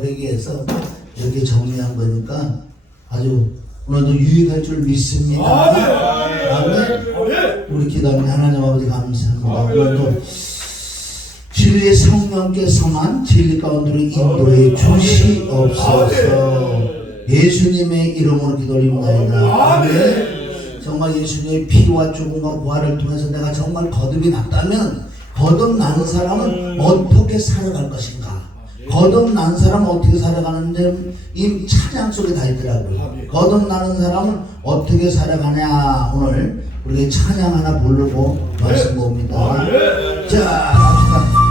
회개해서 이렇게 정리한 거니까 아주 오늘도 유익할 줄 믿습니다. 아멘. 우리 기도하는 하나님 아버지 감사합니다. 오늘도 진리의 성령께서만 진리 가운데로 인도해 주시옵소서. 예수님의 이름으로 기도드립니다. 아멘. 정말 예수님의 피와 죽음과 부활을 통해서 내가 정말 거듭이 났다면 거듭난 사람은 어떻게 살아갈 것인가? 거듭난 사람은 어떻게 살아가는지 이 찬양 속에 다 있더라고요. 거듭나는 사람은 어떻게 살아가냐. 오늘 우리 찬양 하나 부르고 말씀 봅니다. 자, 갑시다.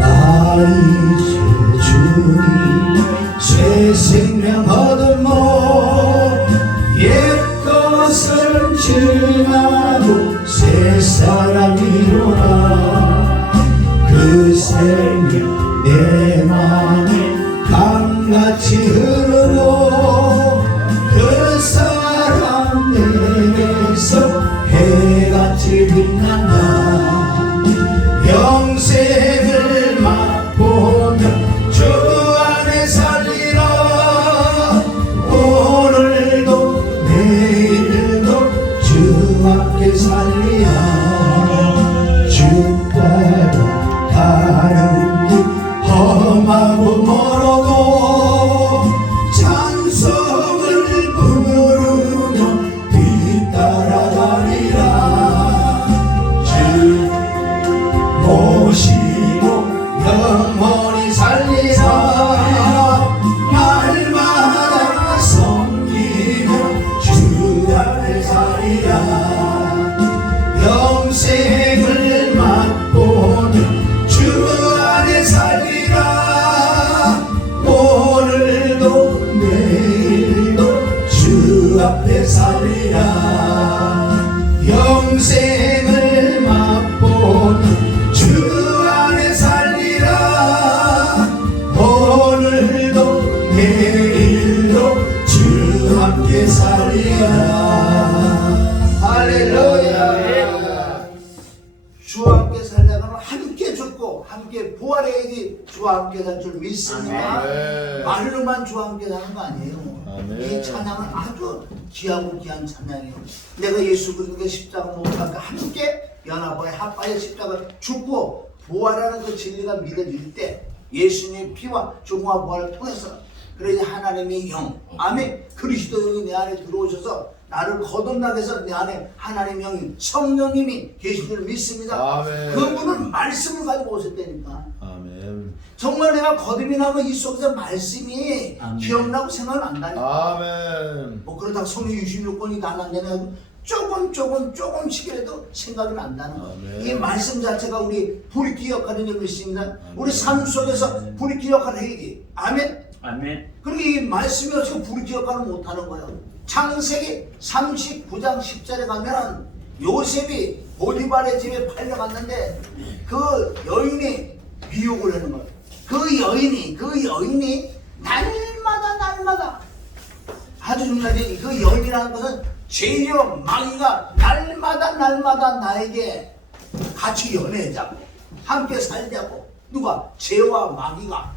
나이주 주님 새 생명 얻으모 옛것은 지나고 새 사람이로다. 그 생명 내 맘에 강같이 흐르고 그 사랑 내게서 해같이 빛난다. 영생을 맛보며 주 안에 살리라. 오늘도 내일도 주 함께 살리라. 주 따라 가는 길 험하고 멀어도 찬송을 부르며 뒤따라가리라. 주 모시고 영원히 살리라. 날마다 섬기며 주 앞에 살리라. 영생을 맛보며 주 안에 살리라. 오늘도 내일도 주 앞에 살리라. 영생을 맛보며 주 안에 살리라. 오늘도 내일도 주 함께 살리라. 할렐루야. 주와 함께 살다가는 함께 죽고 함께 부활해야지 주와 함께 살 줄 믿습니다. 말로만 주와 함께 사는 거 아니에요. 이 찬양은 아주 귀하고 귀한 찬양이에요. 내가 예수 그리스도의 십자가 못할까 함께 연합하여 합하여 십자가 죽고 부활하는 그 진리가 믿어질 때 예수님의 피와 죽음과 부활을 통해서 그러니 하나님의 영, 아멘, 그리스도 영이 내 안에 들어오셔서 나를 거듭나게 해서 내 안에 하나님의 영이 성령님이 계신 줄 믿습니다. 아멘. 그분은 말씀을 가지고 오셨다니까. 아멘. 정말 내가 거듭이 나면 이 속에서 말씀이 아멘. 기억나고 생각난다니까. 아멘. 뭐 그러다가 성령 66권이 다 난다네. 조금씩이라도 생각이 난다는 거. 이 말씀 자체가 우리 불이기 역할을 하고 있습니다. 우리 삶 속에서 불이기 역할을 해야지. 아멘. 아멘. 그러니까 이 말씀이 없이 불이기 역할을 못하는 거예요. 창세기 39장 10절에 가면 요셉이 보디발의 집에 팔려갔는데 그 여인이 미혹을 하는 거예요. 그 여인이 날마다 아주 중요하지. 그 여인이라는 것은 죄와 마귀가 날마다 나에게 같이 연애하자고 함께 살자고. 누가? 죄와 마귀가.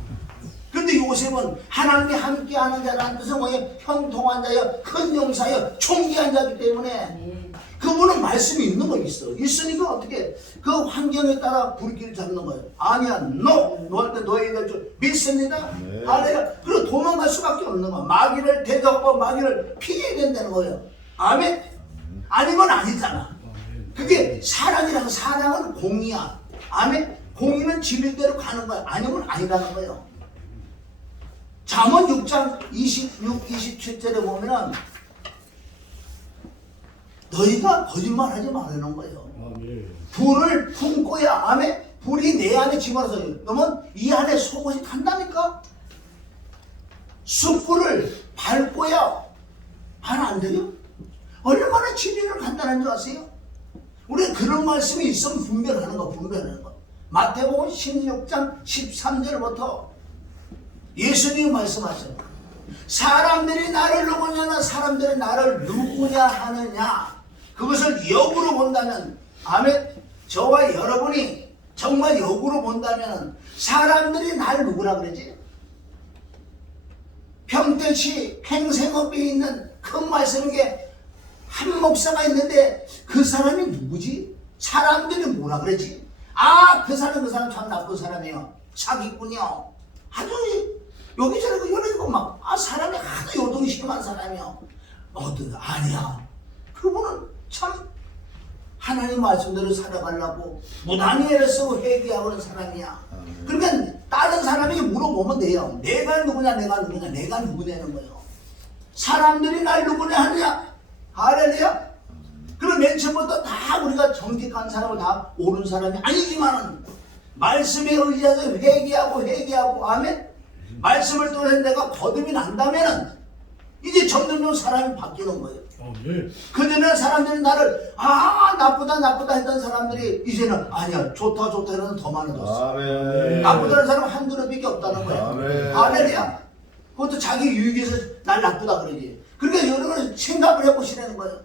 근데 요셉은 하나님이 함께하는 자라는 뜻은 뭐예요? 형통한 자여, 큰 용사여, 총기한 자이기 때문에 그분은 말씀이 있는 거 있으니까 어떻게 그 환경에 따라 불길을 잡는 거예요. 아니야, 너한테 너에게 될 줄 믿습니다. 아니야. 그리고 도망갈 수밖에 없는 거야. 마귀를 대적하고 마귀를 피해야 된다는 거예요. 아멘. 아니면 아니잖아. 그게 사랑은 공이야. 아멘. 공의는 진리대로 가는 거야. 아니면 아니라는 거예요. 잠언 6장 26, 27절에 보면은 너희가 거짓말하지 말라는 거예요. 불을 품고야. 아멘. 불이 내 안에 집어넣어서 그러면 이 안에 속옷이 탄다니까. 숯불을 밟고야. 발 안 돼요? 얼마나 진리를 간다는 줄 아세요? 우리 그런 말씀이 있으면 분별하는 거. 마태복음 16장 13절부터 예수님이 말씀하셔요. 사람들이 나를 누구냐, 사람들이 나를 누구냐 하느냐, 그것을 역으로 본다면, 아멘, 저와 본다면 사람들이 날 누구라 그러지? 평택시 행생업에 있는 큰 말씀에 한 목사가 있는데 그 사람이 누구지? 사람들이 뭐라 그러지? 아, 그 사람 참 나쁜 사람이에요. 사기꾼이요. 아주 여기저기 이러고 막 사람이 하도 요동이 심한 사람이요. 아니야. 그분은 참 하나님 말씀대로 살아가려고 무단히 애를 쓰고 회개하고 그런 사람이야. 그러니까 다른 사람에게 물어보면 돼요. 내가 누구냐, 내가 누구냐, 내가 누구냐는 거예요. 사람들이 날 누구냐 하느냐? 할렐루야. 그럼 맨 처음부터 다 우리가 정직한 사람을 다 옳은 사람이 아니지만은 말씀에 의지해서 회개하고 아멘. 말씀을 통해서 내가 거듭이 난다면은 이제 점점 사람이 바뀌는 거예요. 그전에 사람들이 나를 나쁘다 했던 사람들이 이제는 아니야, 좋다 이러는 더 많아졌어. 나쁘다는 사람은 한두 명밖에 없다는 거야. 할렐루야. 그것도 자기 유익에서 날 나쁘다 그러지. 그러니까 여러분은 생각을 해보시라는 거예요.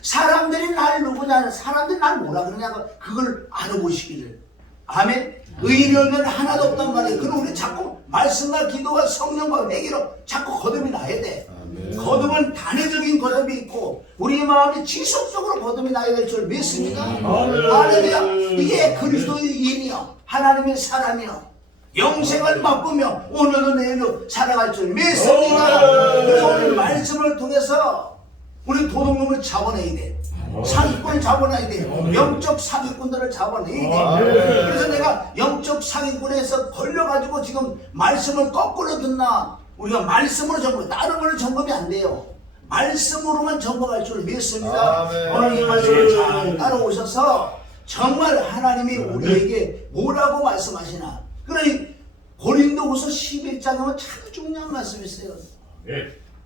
사람들이 날 누구냐, 사람들이 날 뭐라 그러냐고 그걸 알아보시기를. 아멘. 의인은 하나도 없단 말이에요. 그럼 우리 자꾸 말씀과 기도와 성령과 회개로 자꾸 거듭이 나야 돼. 거듭은 단회적인 거듭이 있고 우리 마음이 지속적으로 거듭이 나야 될 줄 믿습니다. 할렐루야. 이게 그리스도의 일이요, 하나님의 사람이요, 영생을 맛보며 오늘도 내일도 살아갈 줄 믿습니다. 그래서 오늘 말씀을 통해서 우리 도둑놈을 잡아내야 돼. 사기꾼을 잡아내야 돼. 영적 사기꾼들을 잡아내야 돼. 그래서 내가 영적 사기꾼에서 걸려가지고 지금 말씀을 거꾸로 듣나, 우리가 말씀으로 점검, 다른 걸로 점검이 안 돼요. 말씀으로만 점검할 줄 믿습니다. 오늘 이 말씀을 잘 따라오셔서 정말 하나님이 우리에게 뭐라고 말씀하시나. 그래, 고린도후서 11장은 참 중요한 말씀이 있어요.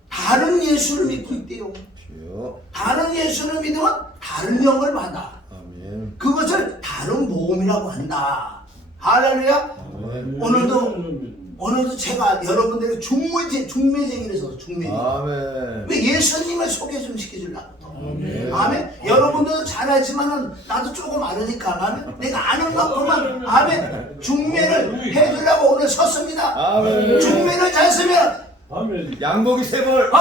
다른 예수를 믿고 있대요. 다른 예수를 믿으면 다른 영을 받아. 그것을 다른 복음이라고 한다. 할렐루야. 오늘도 제가 여러분들에게 중매쟁이를 해서 중매쟁이. 왜 예수님을 소개 좀 시켜주려고. 아멘. 여러분들도 잘하지만은 나도 조금 알으니까 아멘. 내가 아는 만큼만 아멘. 중매를 해주려고 오늘 섰습니다. 중매를 잘 쓰면 양복이 세벌.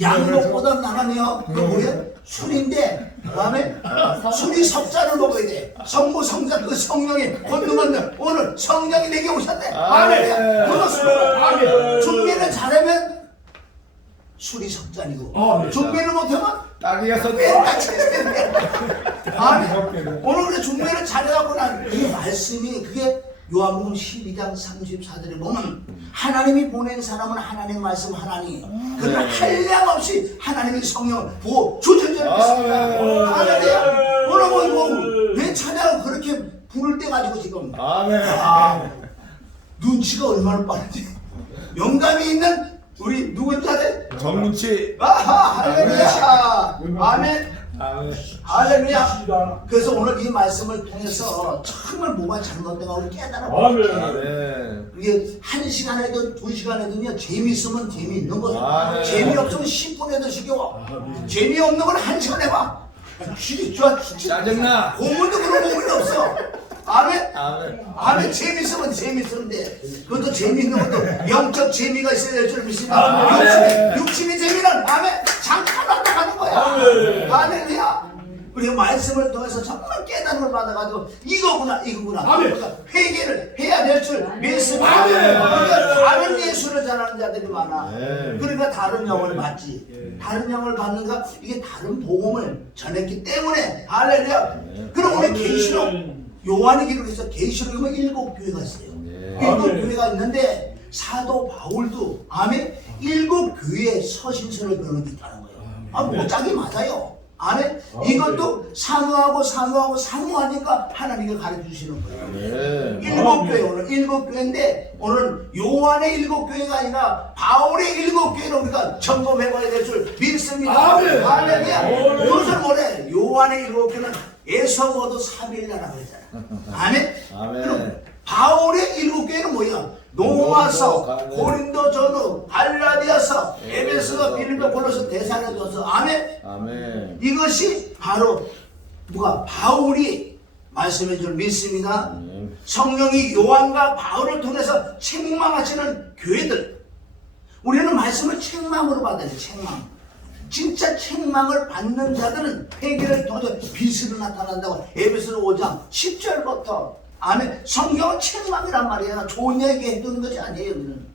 양복보다 나가면 그 뭐야? 술인데 다음에 술이 석잔을 먹어야 돼. 성부 성자 그 성령이 건너면 오늘 성령이 내게 오셨네. 아멘. 그렇습니다. 중매를 잘하면 술이 석잔이고 중매를 못하면 딸기가 석. 아멘. 오늘 그래 중매를 잘해갖고 난 이 말씀이 그게 요한복음 12장 34절에 보면 하나님이 보낸 사람은 하나님 말씀 하나니 그러나 한량없이 하나님의 성령을 부어 주천자를 믿습니다. 할렐루야. 오늘 왜 찬양을 그렇게 부를 때 가지고 지금 눈치가 얼마나 빠른지. 영감이 있는 우리 누군지 알아요? 정문치. 할렐루야. 아멘. 할렐루야. 그래서 오늘 이 말씀을 통해서 정말 뭐가 잘못된가 우리 깨달아보세요. 그게 1시간에도 2시간에도요, 재미있으면 재미있는 거예요. 재미없으면 10분에도 지겨워. 재미없는 걸 1시간 해봐. 짜증나. 고문도 그런 고문이 없어. 아멘. 재미있으면 재미있는데 그것도 재미있는 것도 영적 재미가 있어야 될 줄 믿습니다. 육신의 재미는 잠깐 왔다 가는 거야. 할렐루야. 우리 말씀을 통해서 정말 깨달음을 받아가지고 이거구나. 그러니까 회개를 해야 될 줄 믿습니다. 그러니까 다른 예수를 전하는 자들이 많아. 그러니까 다른 영을 받지. 다른 영을 받는가? 이게 다른 복음을 전했기 때문에. 할렐루야. 그럼 우리 계시록 요한이 기록해서 계시록에 보면 7교회가 있어요. 7교회가 있는데 사도 바울도 7교회의 서신서를 그런 게 있다는 거예요. 못짝이 맞아요. 이것도 사모하니까 하나님이 가르쳐주시는 거예요. 7교회, 오늘 7교회인데 오늘 요한의 7교회가 아니라 바울의 7교회로 우리가 점검해봐야 될 줄 믿습니다. 할렐루야. 그것을 뭐래? 요한의 7교회는 에서고도 3일나라 그랬잖아. 그럼 바울의 7교회는 뭐야? 로마서, 고린도 전후, 갈라디아서, 에베소서, 빌립보, 골로새, 데살로니가서. 아멘. 이것이 바로 누가 바울이 말씀인 줄 믿습니다. 성령이 요한과 바울을 통해서 책망하시는 교회들, 우리는 말씀을 책망으로 받아야 돼. 책망. 진짜 책망을 받는 자들은 회개를 통해서 빛으로 나타난다고. 에베소서 5장 10절부터 아멘. 성경은 책망이란 말이야. 좋은 얘기 해주는 것이 아니에요. 여기는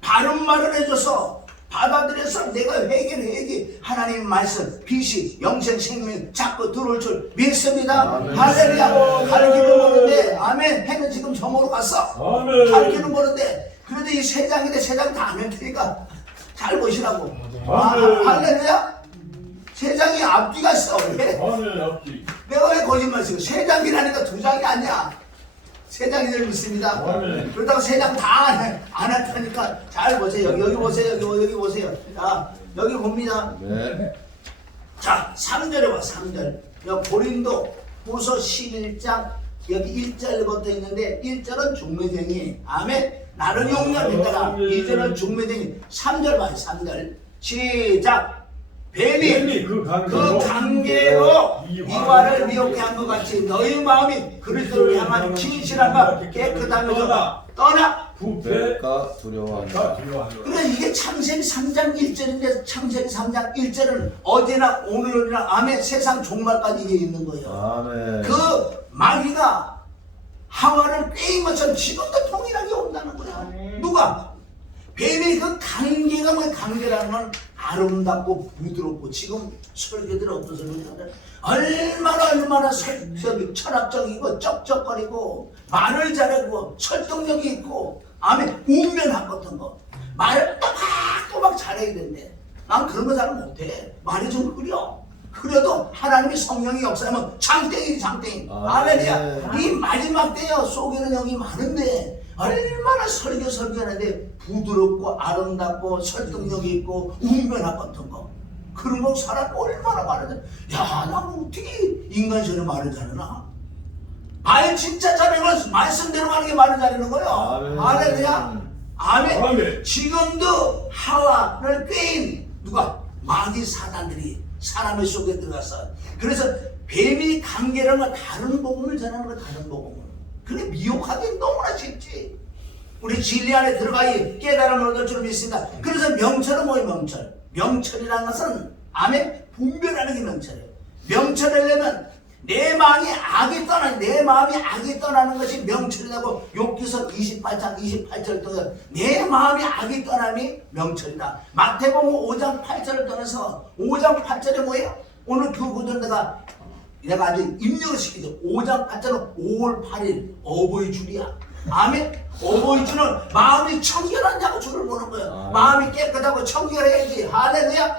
바른 말을 해줘서 받아들여서 내가 회개를 하나님의 말씀, 빛이 영생 생명 자꾸 들어올 줄 믿습니다. 할렐루야. 가르치는 보는데 아멘. 해는 지금 저으로 갔어. 가르치는 보는데 그래도 이 세 장인데 세 장 다 아멘 테니까 잘 보시라고. 할렐루야. 세 장이 앞뒤가 있어. 왜? 내가 왜 거짓말 치고 세 장이라니까 두 장이 아니야. 세 장인 줄 믿습니다. 그렇다고 세 장 다 안 할 테니까 잘 보세요. 여기 보세요. 여기 보세요. 자, 여기 봅니다. 자, 3절에 봐. 3절. 여기 고린도 후서 11장 여기 1절부터 있는데 1절은 중매쟁이. 아멘. 나를 용납했다가 2절은 중매쟁이. 3절 봐요. 3절. 시작. 뱀이 그 관계로 이와를 미혹해 한 것 같이 너희 마음이 그리스도를 향한 진실함과 깨끗함에서 떠나 부패가 두려워한다. 그래 이게 창세기 3장 1절인데 창세기 3장 1절은 어제나 오늘이나 아멘 세상 종말까지 이게 있는 거예요. 아멘. 그 마귀가 하와를 꿰인 것처럼 지금도 동일하게 온다는 거야. 누가? 뱀의 그 관계가 뭐 관계라는 건 아름답고 부드럽고 지금 설교들 어떤 설교들 얼마나 철학적이고 쩍쩍거리고 말을 잘하고 설득력이 있고 아멘 운면학 같은 거 말을 또박또박 잘해야 된대. 난 그런 거 잘 못해. 말이 좀 흐려. 그래도 하나님이 성령이 역사하면 장땡이지 장땡이. 아멘이야. 이 마지막 때요 속에는 영이 많은데 얼마나 설교하는데 부드럽고 아름답고 설득력이 있고 운면학 같은 거 그런 거 사람 얼마나 말하잖아. 야, 나 어떻게 인간처럼 말을 잘하나? 말 진짜 잘하는 건 말씀대로 하는 게 말을 잘하는 거예요. 할렐루야. 아멘. 지금도 하와를 꿰인 누가? 마귀 사단들이 사람의 속에 들어가서 그래서 뱀이 관계라는 건 다른 복음을 전하는 거 다른 복음을. 근데 미혹하기 너무나 쉽지. 우리 진리 안에 들어가야 깨달음을 얻을 줄 믿습니다. 그래서 명철은 뭐예요? 명철. 명철이라는 것은 아멘 분별하는 게 명철이에요. 명철하려면 내 마음이 악이 떠나는 것이 명철이라고 욥기서 28장 28절 떠서 내 마음이 악이 떠남이 명철이다. 마태복음 5장 8절을 떠나서 5장 8절이 뭐예요? 오늘 그 구절 내가 아주 입력을 시키죠. 5장 8절은 5월 8일 어버이 줄이야. 아멘. 어버이 줄은 마음이 청결한 자고 줄을 보는 거예요. 마음이 깨끗하고 청결해야지. 할렐루야.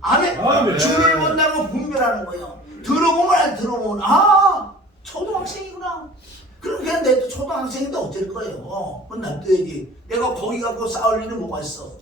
아멘. 줄을 본다고 분별하는 거예요. 들어보면 안 들어보면 초등학생이구나. 그럼 그냥 내 초등학생인데 어쩔 거예요. 그건 놔둬야지. 내가 거기 갖고 싸울 일은 뭐가 있어.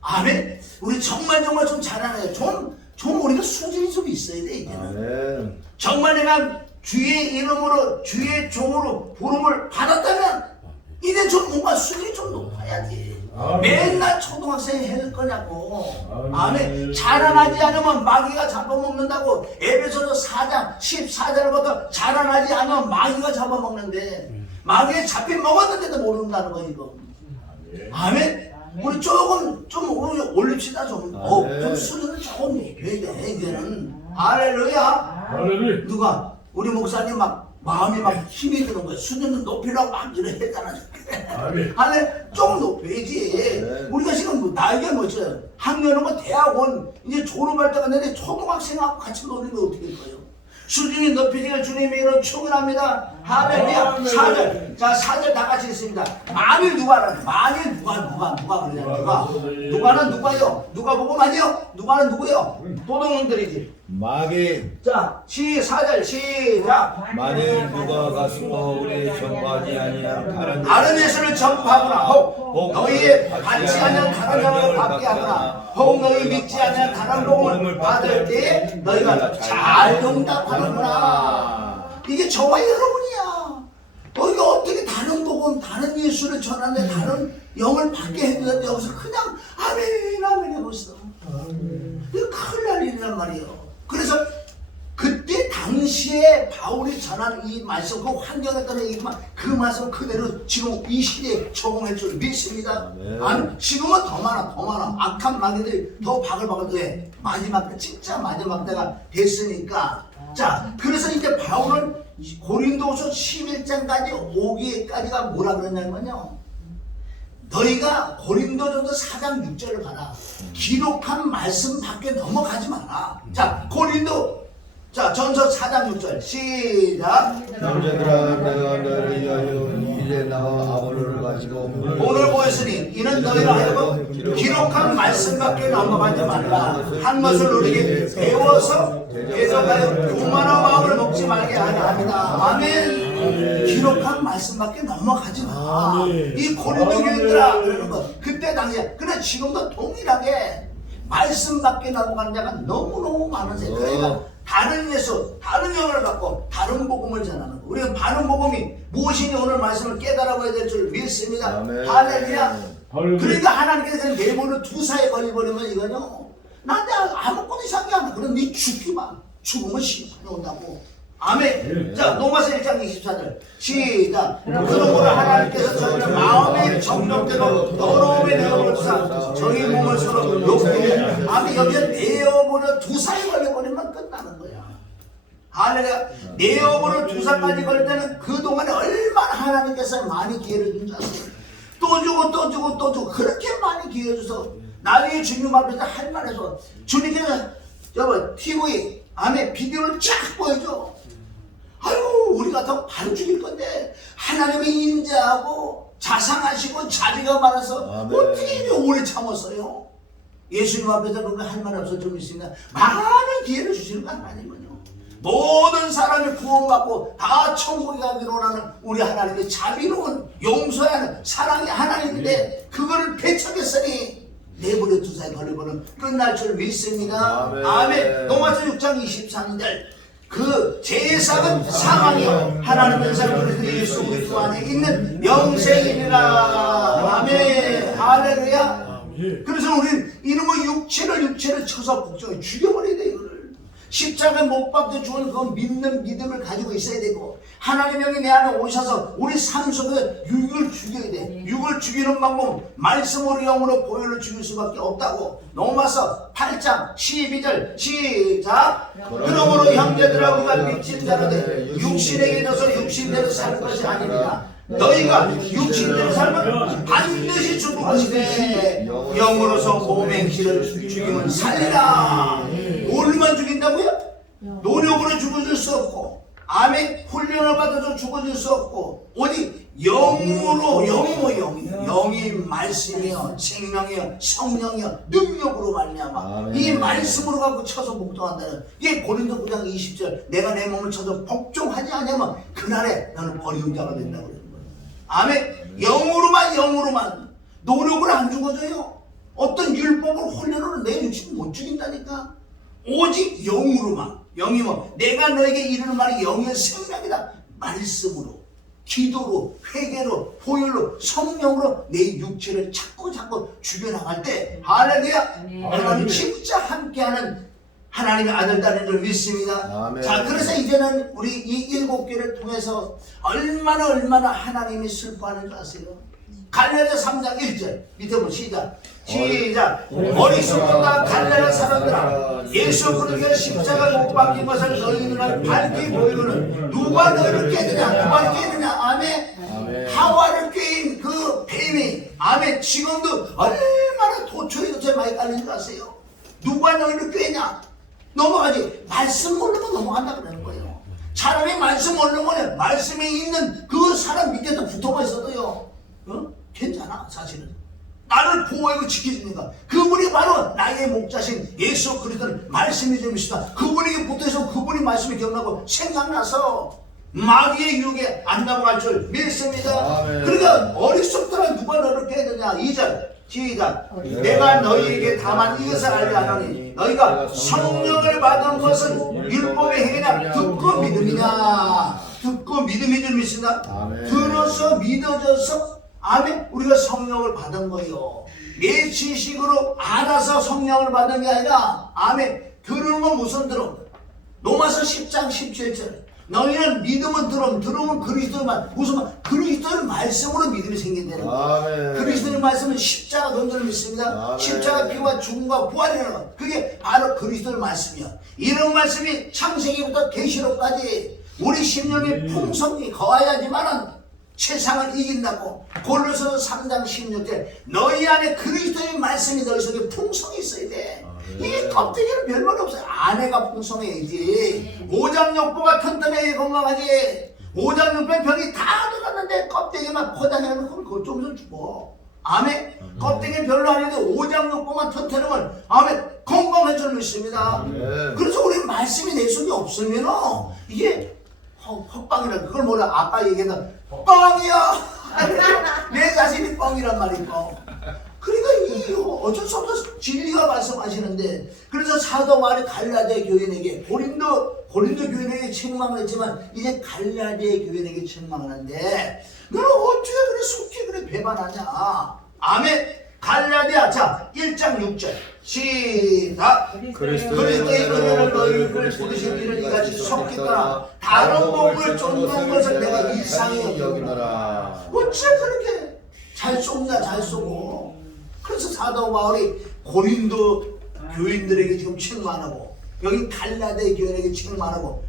아멘. 우리 정말 좀 잘하네. 좀 우리가 수준이 좀 있어야 돼 이제는. 정말 내가 주의 이름으로 주의 종으로 부름을 받았다면 이제 좀 뭔가 수준이 좀 높아야지. 맨날 초등학생이 해줄 거냐고. 아멘. 자라나지 않으면 마귀가 잡아먹는다고. 에베소서 4장 14절부터 자라나지 않으면 마귀가 잡아먹는데 마귀에 잡힌 먹었는데도 모른다는 거 이거. 아멘. 우리 조금 좀 올립시다 좀. 좀 수준을 조금 높여야 돼 이제는. 할렐루야. 누가 우리 목사님 막 마음이 막 힘이 드는 거야. 수준을 높이라고 막 이래 했잖아. 할렐 좀 높여야지. 우리가 지금 나이가 뭐죠? 학년은 뭐 대학원 이제 졸업할 때가 됐는데 초등학생하고 같이 노는 거 어떻게 될 거예요? 수준이 높이기를 주님의 이름 축원합니다. 할렐루야. 4절. 자, 4절 다 같이 있습니다. 만일 누가는 그러냐. 누가는 누가요? 누가 보고 만이요? 누가는 누구요? 도둑놈들이지. 마귀. 자, 4절 시작. 만일 누가 가서 우리 전파하지 아니하면 다른 예수를 전파하거나 혹 너희의 받지 않는 다른 영을 받게 하거나 혹 너희 믿지 않는 다른 복음을 받을 때 너희가 잘 응답하는구나. 이게 저와 여러분이야. 너희가 어떻게 다른 복음 다른 예수를 전하는데 다른 영을 받게 해주는데 여기서 그냥 아멘 해보시오. 이거 큰일 날 일이란 말이에요. 그래서 그때 당시 당시에 바울이 전한 이 말씀, 그 환경에 따라 그 말씀 그대로 지금 이 시대에 적용할 줄 믿습니다. 아니, 지금은 더 많아. 악한 마귀들이 더 바글바글 돼. 마지막 때, 진짜 마지막 때가 됐으니까. 자, 그래서 이제 바울은 고린도서 11장까지 오기까지가 뭐라 그랬냐면요. 너희가 고린도전서 4장 6절을 봐라. 기록한 말씀 밖에 넘어가지 마라. 자, 고린도 자, 전서 4장 6절 시작. 형제들아 내가 너를 위하여 이제 나와 아볼로를 가지고 오늘 보였으니 이는 너희를 하여금 기록한 말씀밖에 넘어가지 말라. 한 것을 우리에게 배워서 계속하여 교만한 마음을 먹지 말게 하려 합니다. 아멘. 기록한 말씀밖에 넘어가지 마. 이 고린도 교인들아 그러는 거 그때 당시에. 그래 지금도 동일하게 말씀밖에 넘어가는 자가 너무너무 많으세요. 그러니까 다른 예수, 다른 영을 갖고 다른 복음을 전하는 거. 우리가 바른 복음이 무엇인지 오늘 말씀을 깨달아봐야 될 줄 믿습니다. 할렐루야. 그러니까 하나님께서 내버려 두사에 걸려버리면 이거요. 나한테 아무것도 이상하게 안 해. 그럼 네 죽기만. 죽으면 심판이 온다고. 아멘. 자, 로마서 1장 24절 시작. 그러므로 하나님께서 저희를 마음의 정욕대로 더러움에 내어버려 두사 저희 몸을 서로 욕되게. 아멘. 여기에 내어버려 두사에 걸려버리면 끝나는 거야. 할렐루야. 내어버려 두사까지 걸 때는 그동안에 얼마나 하나님께서 많이 기회를 준 줄 아세요? 또 주고 그렇게 많이 기회 줘서 나중에 주님 앞에서 할 말해서 주님께서 TV 안에 비디오를 쫙 보여줘. 아유, 우리가 더 바로 죽일 건데 하나님이 인자하고 자상하시고 자비가 많아서 어떻게 이렇게 오래 참았어요? 예수님 앞에서 그런 거 할 말 없어 좀 있습니다. 많은 기회를 주시는 거 하나님은요. 모든 사람이 구원받고 다 천국에 가기로 하는 우리 하나님의 자비로운 용서하는 사랑의 하나님인데 그거를 배척했으니 내버려 두사에 걸려버리면 끝날 줄 믿습니다. 아멘. 로마서 6장 23절 그 제사는 사망이요 하나님의 사랑 예수 그리스도 안에 있는 영생이니라. 아멘. 할렐루야. 그래서 우리는 이놈의 육체를 쳐서 복종해 죽여버려야 돼. 이거를 십자가에 못 박혀 죽은 그 믿는 믿음을 가지고 있어야 되고 하나님의 영이 내 안에 오셔서 우리 삶 속에 육을 죽여야 돼. 육을 죽이는 방법 말씀으로 영으로 보혈로 죽일 수밖에 없다고. 로마서 8장 12절 시작. 그러므로 형제들아 우리가 미친 자라되 육신에게 져서 육신대로 살 것이 아닙니다. 너희가 육신대로 살면 반드시 죽을 것이되 영으로서 몸의 기를 죽이면 살리라. 뭘만 죽인다고요? 노력으로 죽어줄 수 없고 아멘. 훈련을 받아서 죽어줄 수 없고 오직 영으로. 영이 말씀이요 생명이요 성령이요 능력으로 말미암아 이 말씀으로 갖고 쳐서 복종한다는 이게 고린도 9장 20절 내가 내 몸을 쳐서 복종하지 않으면 그날에 너는 버리운 자가 된다고 그러는 거예요. 아멘. 영으로만 노력을 안 죽어줘요. 어떤 율법으로 훈련으로 내 육신 못 죽인다니까. 오직 영으로만. 영이 뭐 내가 너에게 이르는 말이 영의 생명이다. 말씀으로 기도로 회개로 보혈로 성령으로 내 육체를 자꾸 죽여나갈 때 할렐루야. 하나님 진짜 함께하는 하나님의 아들 딸인 줄 믿습니다. 아멘. 자, 그래서 이제는 우리 이 7개를 통해서 얼마나 하나님이 슬퍼하는 줄 아세요? 갈라디아 3장 1절 밑에 보면 시작. 어리석다 갈라디아 사람들아 예수 그리스도의 십자가 못 박힌 것을 너희 눈에 밝게 보이거든 누가 너희를 깨느냐. 누가 깨느냐. 아멘. 하와를 꾀인 그 뱀이 아멘. 지금도 얼마나 도처에 많이 깔린 줄 아세요? 누가 너희를 꾀냐. 넘어가지. 말씀 모르면 넘어간다 그러는 거예요. 차라리 말씀 모르면 말씀이 있는 그 사람 밑에도 붙어만 있어도요 괜찮아. 사실은 나를 보호하고 지켜주니까 그분이 바로 나의 목자신 예수 그리스도는 말씀이 좀 있습니다. 그분에게 붙어서 그분이 말씀이 기억나고 생각나서 마귀의 유혹에 안 넘어갈 줄 믿습니다. 그러니까 어리석더라 누가 너를 깨느냐. 2절 시작. 내가 너희에게 다만 이것을 알게 하노니 너희가 성령을 받은 것은 율법의 행위냐 듣고 믿음이냐. 듣고 믿음인 줄 믿습니다. 들어서 믿어져서 아멘. 우리가 성령을 받은 거예요. 내 지식으로 알아서 성령을 받은 게 아니라 아멘. 들으면 무슨 들어? 로마서 10장 17절 너희는 믿음은 들으면 그리스도만 무슨 그리스도의 말씀으로 믿음이 생긴다는 거예요. 아멘. 그리스도의 말씀은 십자가 논절을 믿습니다. 아멘. 십자가 피와 죽음과 부활이라는 것. 그게 바로 그리스도의 말씀이야. 이런 말씀이 창세기부터 계시록까지 우리 심령의 풍성이 거해야지만은 세상을 이긴다고. 골로새서 3장 16절 너희 안에 그리스도의 말씀이 너희 속에 풍성이 있어야 돼. 이게 껍데기는 별말이 없어요. 안에가 풍성해야지. 오장육부가 튼튼해야 건강하지. 오장육부의 병이 다 들어갔는데 껍데기만 포장해놓으면 그걸 좀 있으면 죽어. 아멘. 껍데기 별로 아닌데 오장육부만 튼튼하면 아멘 건강할 줄 믿습니다. 그래서 우리 말씀이 내 속에 없으면 이게 헛방이라. 그걸 뭐라 아까 얘기했던 뻥이야. 내 자신이 뻥이란 말이고. 그러니까 이 어쩔 수 없어. 진리가 말씀하시는데. 그래서 사도 바울이 갈라디아 교인에게 고린도 교인에게 책망을 했지만 이제 갈라디아 교인에게 책망을 하는데 너는 어떻게 그래 속히 그래 배반하냐. 아멘. 갈라디아 자 1장 6절 시작. 그리스도의 은혜를 너희를 부르신 이를 이같이 속기더라. 다른 법을 쫓는 것을 내가 이상히 여기노라. 어째 그렇게 잘 쏘냐 잘 쏘고. 그래서 사도 바울이 고린도 교인들에게 지금 책망하고 여기 갈라디아 교인에게 책망하고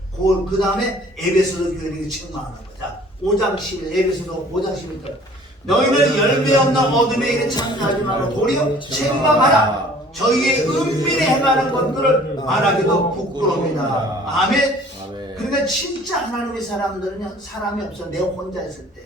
그 다음에 에베소서 교인에게 책망하는 거자. 5장 11 에베소서 5장 11절 너희는 열매 없는 어둠의 일에 참여하지 말고 도리어 책망하라. 저희의 은밀히 행하는 것들을 말하기도 부끄러웁니다. 아멘. 그러니까 진짜 하나님의 사람들은요 사람이 없어. 내가 혼자 있을 때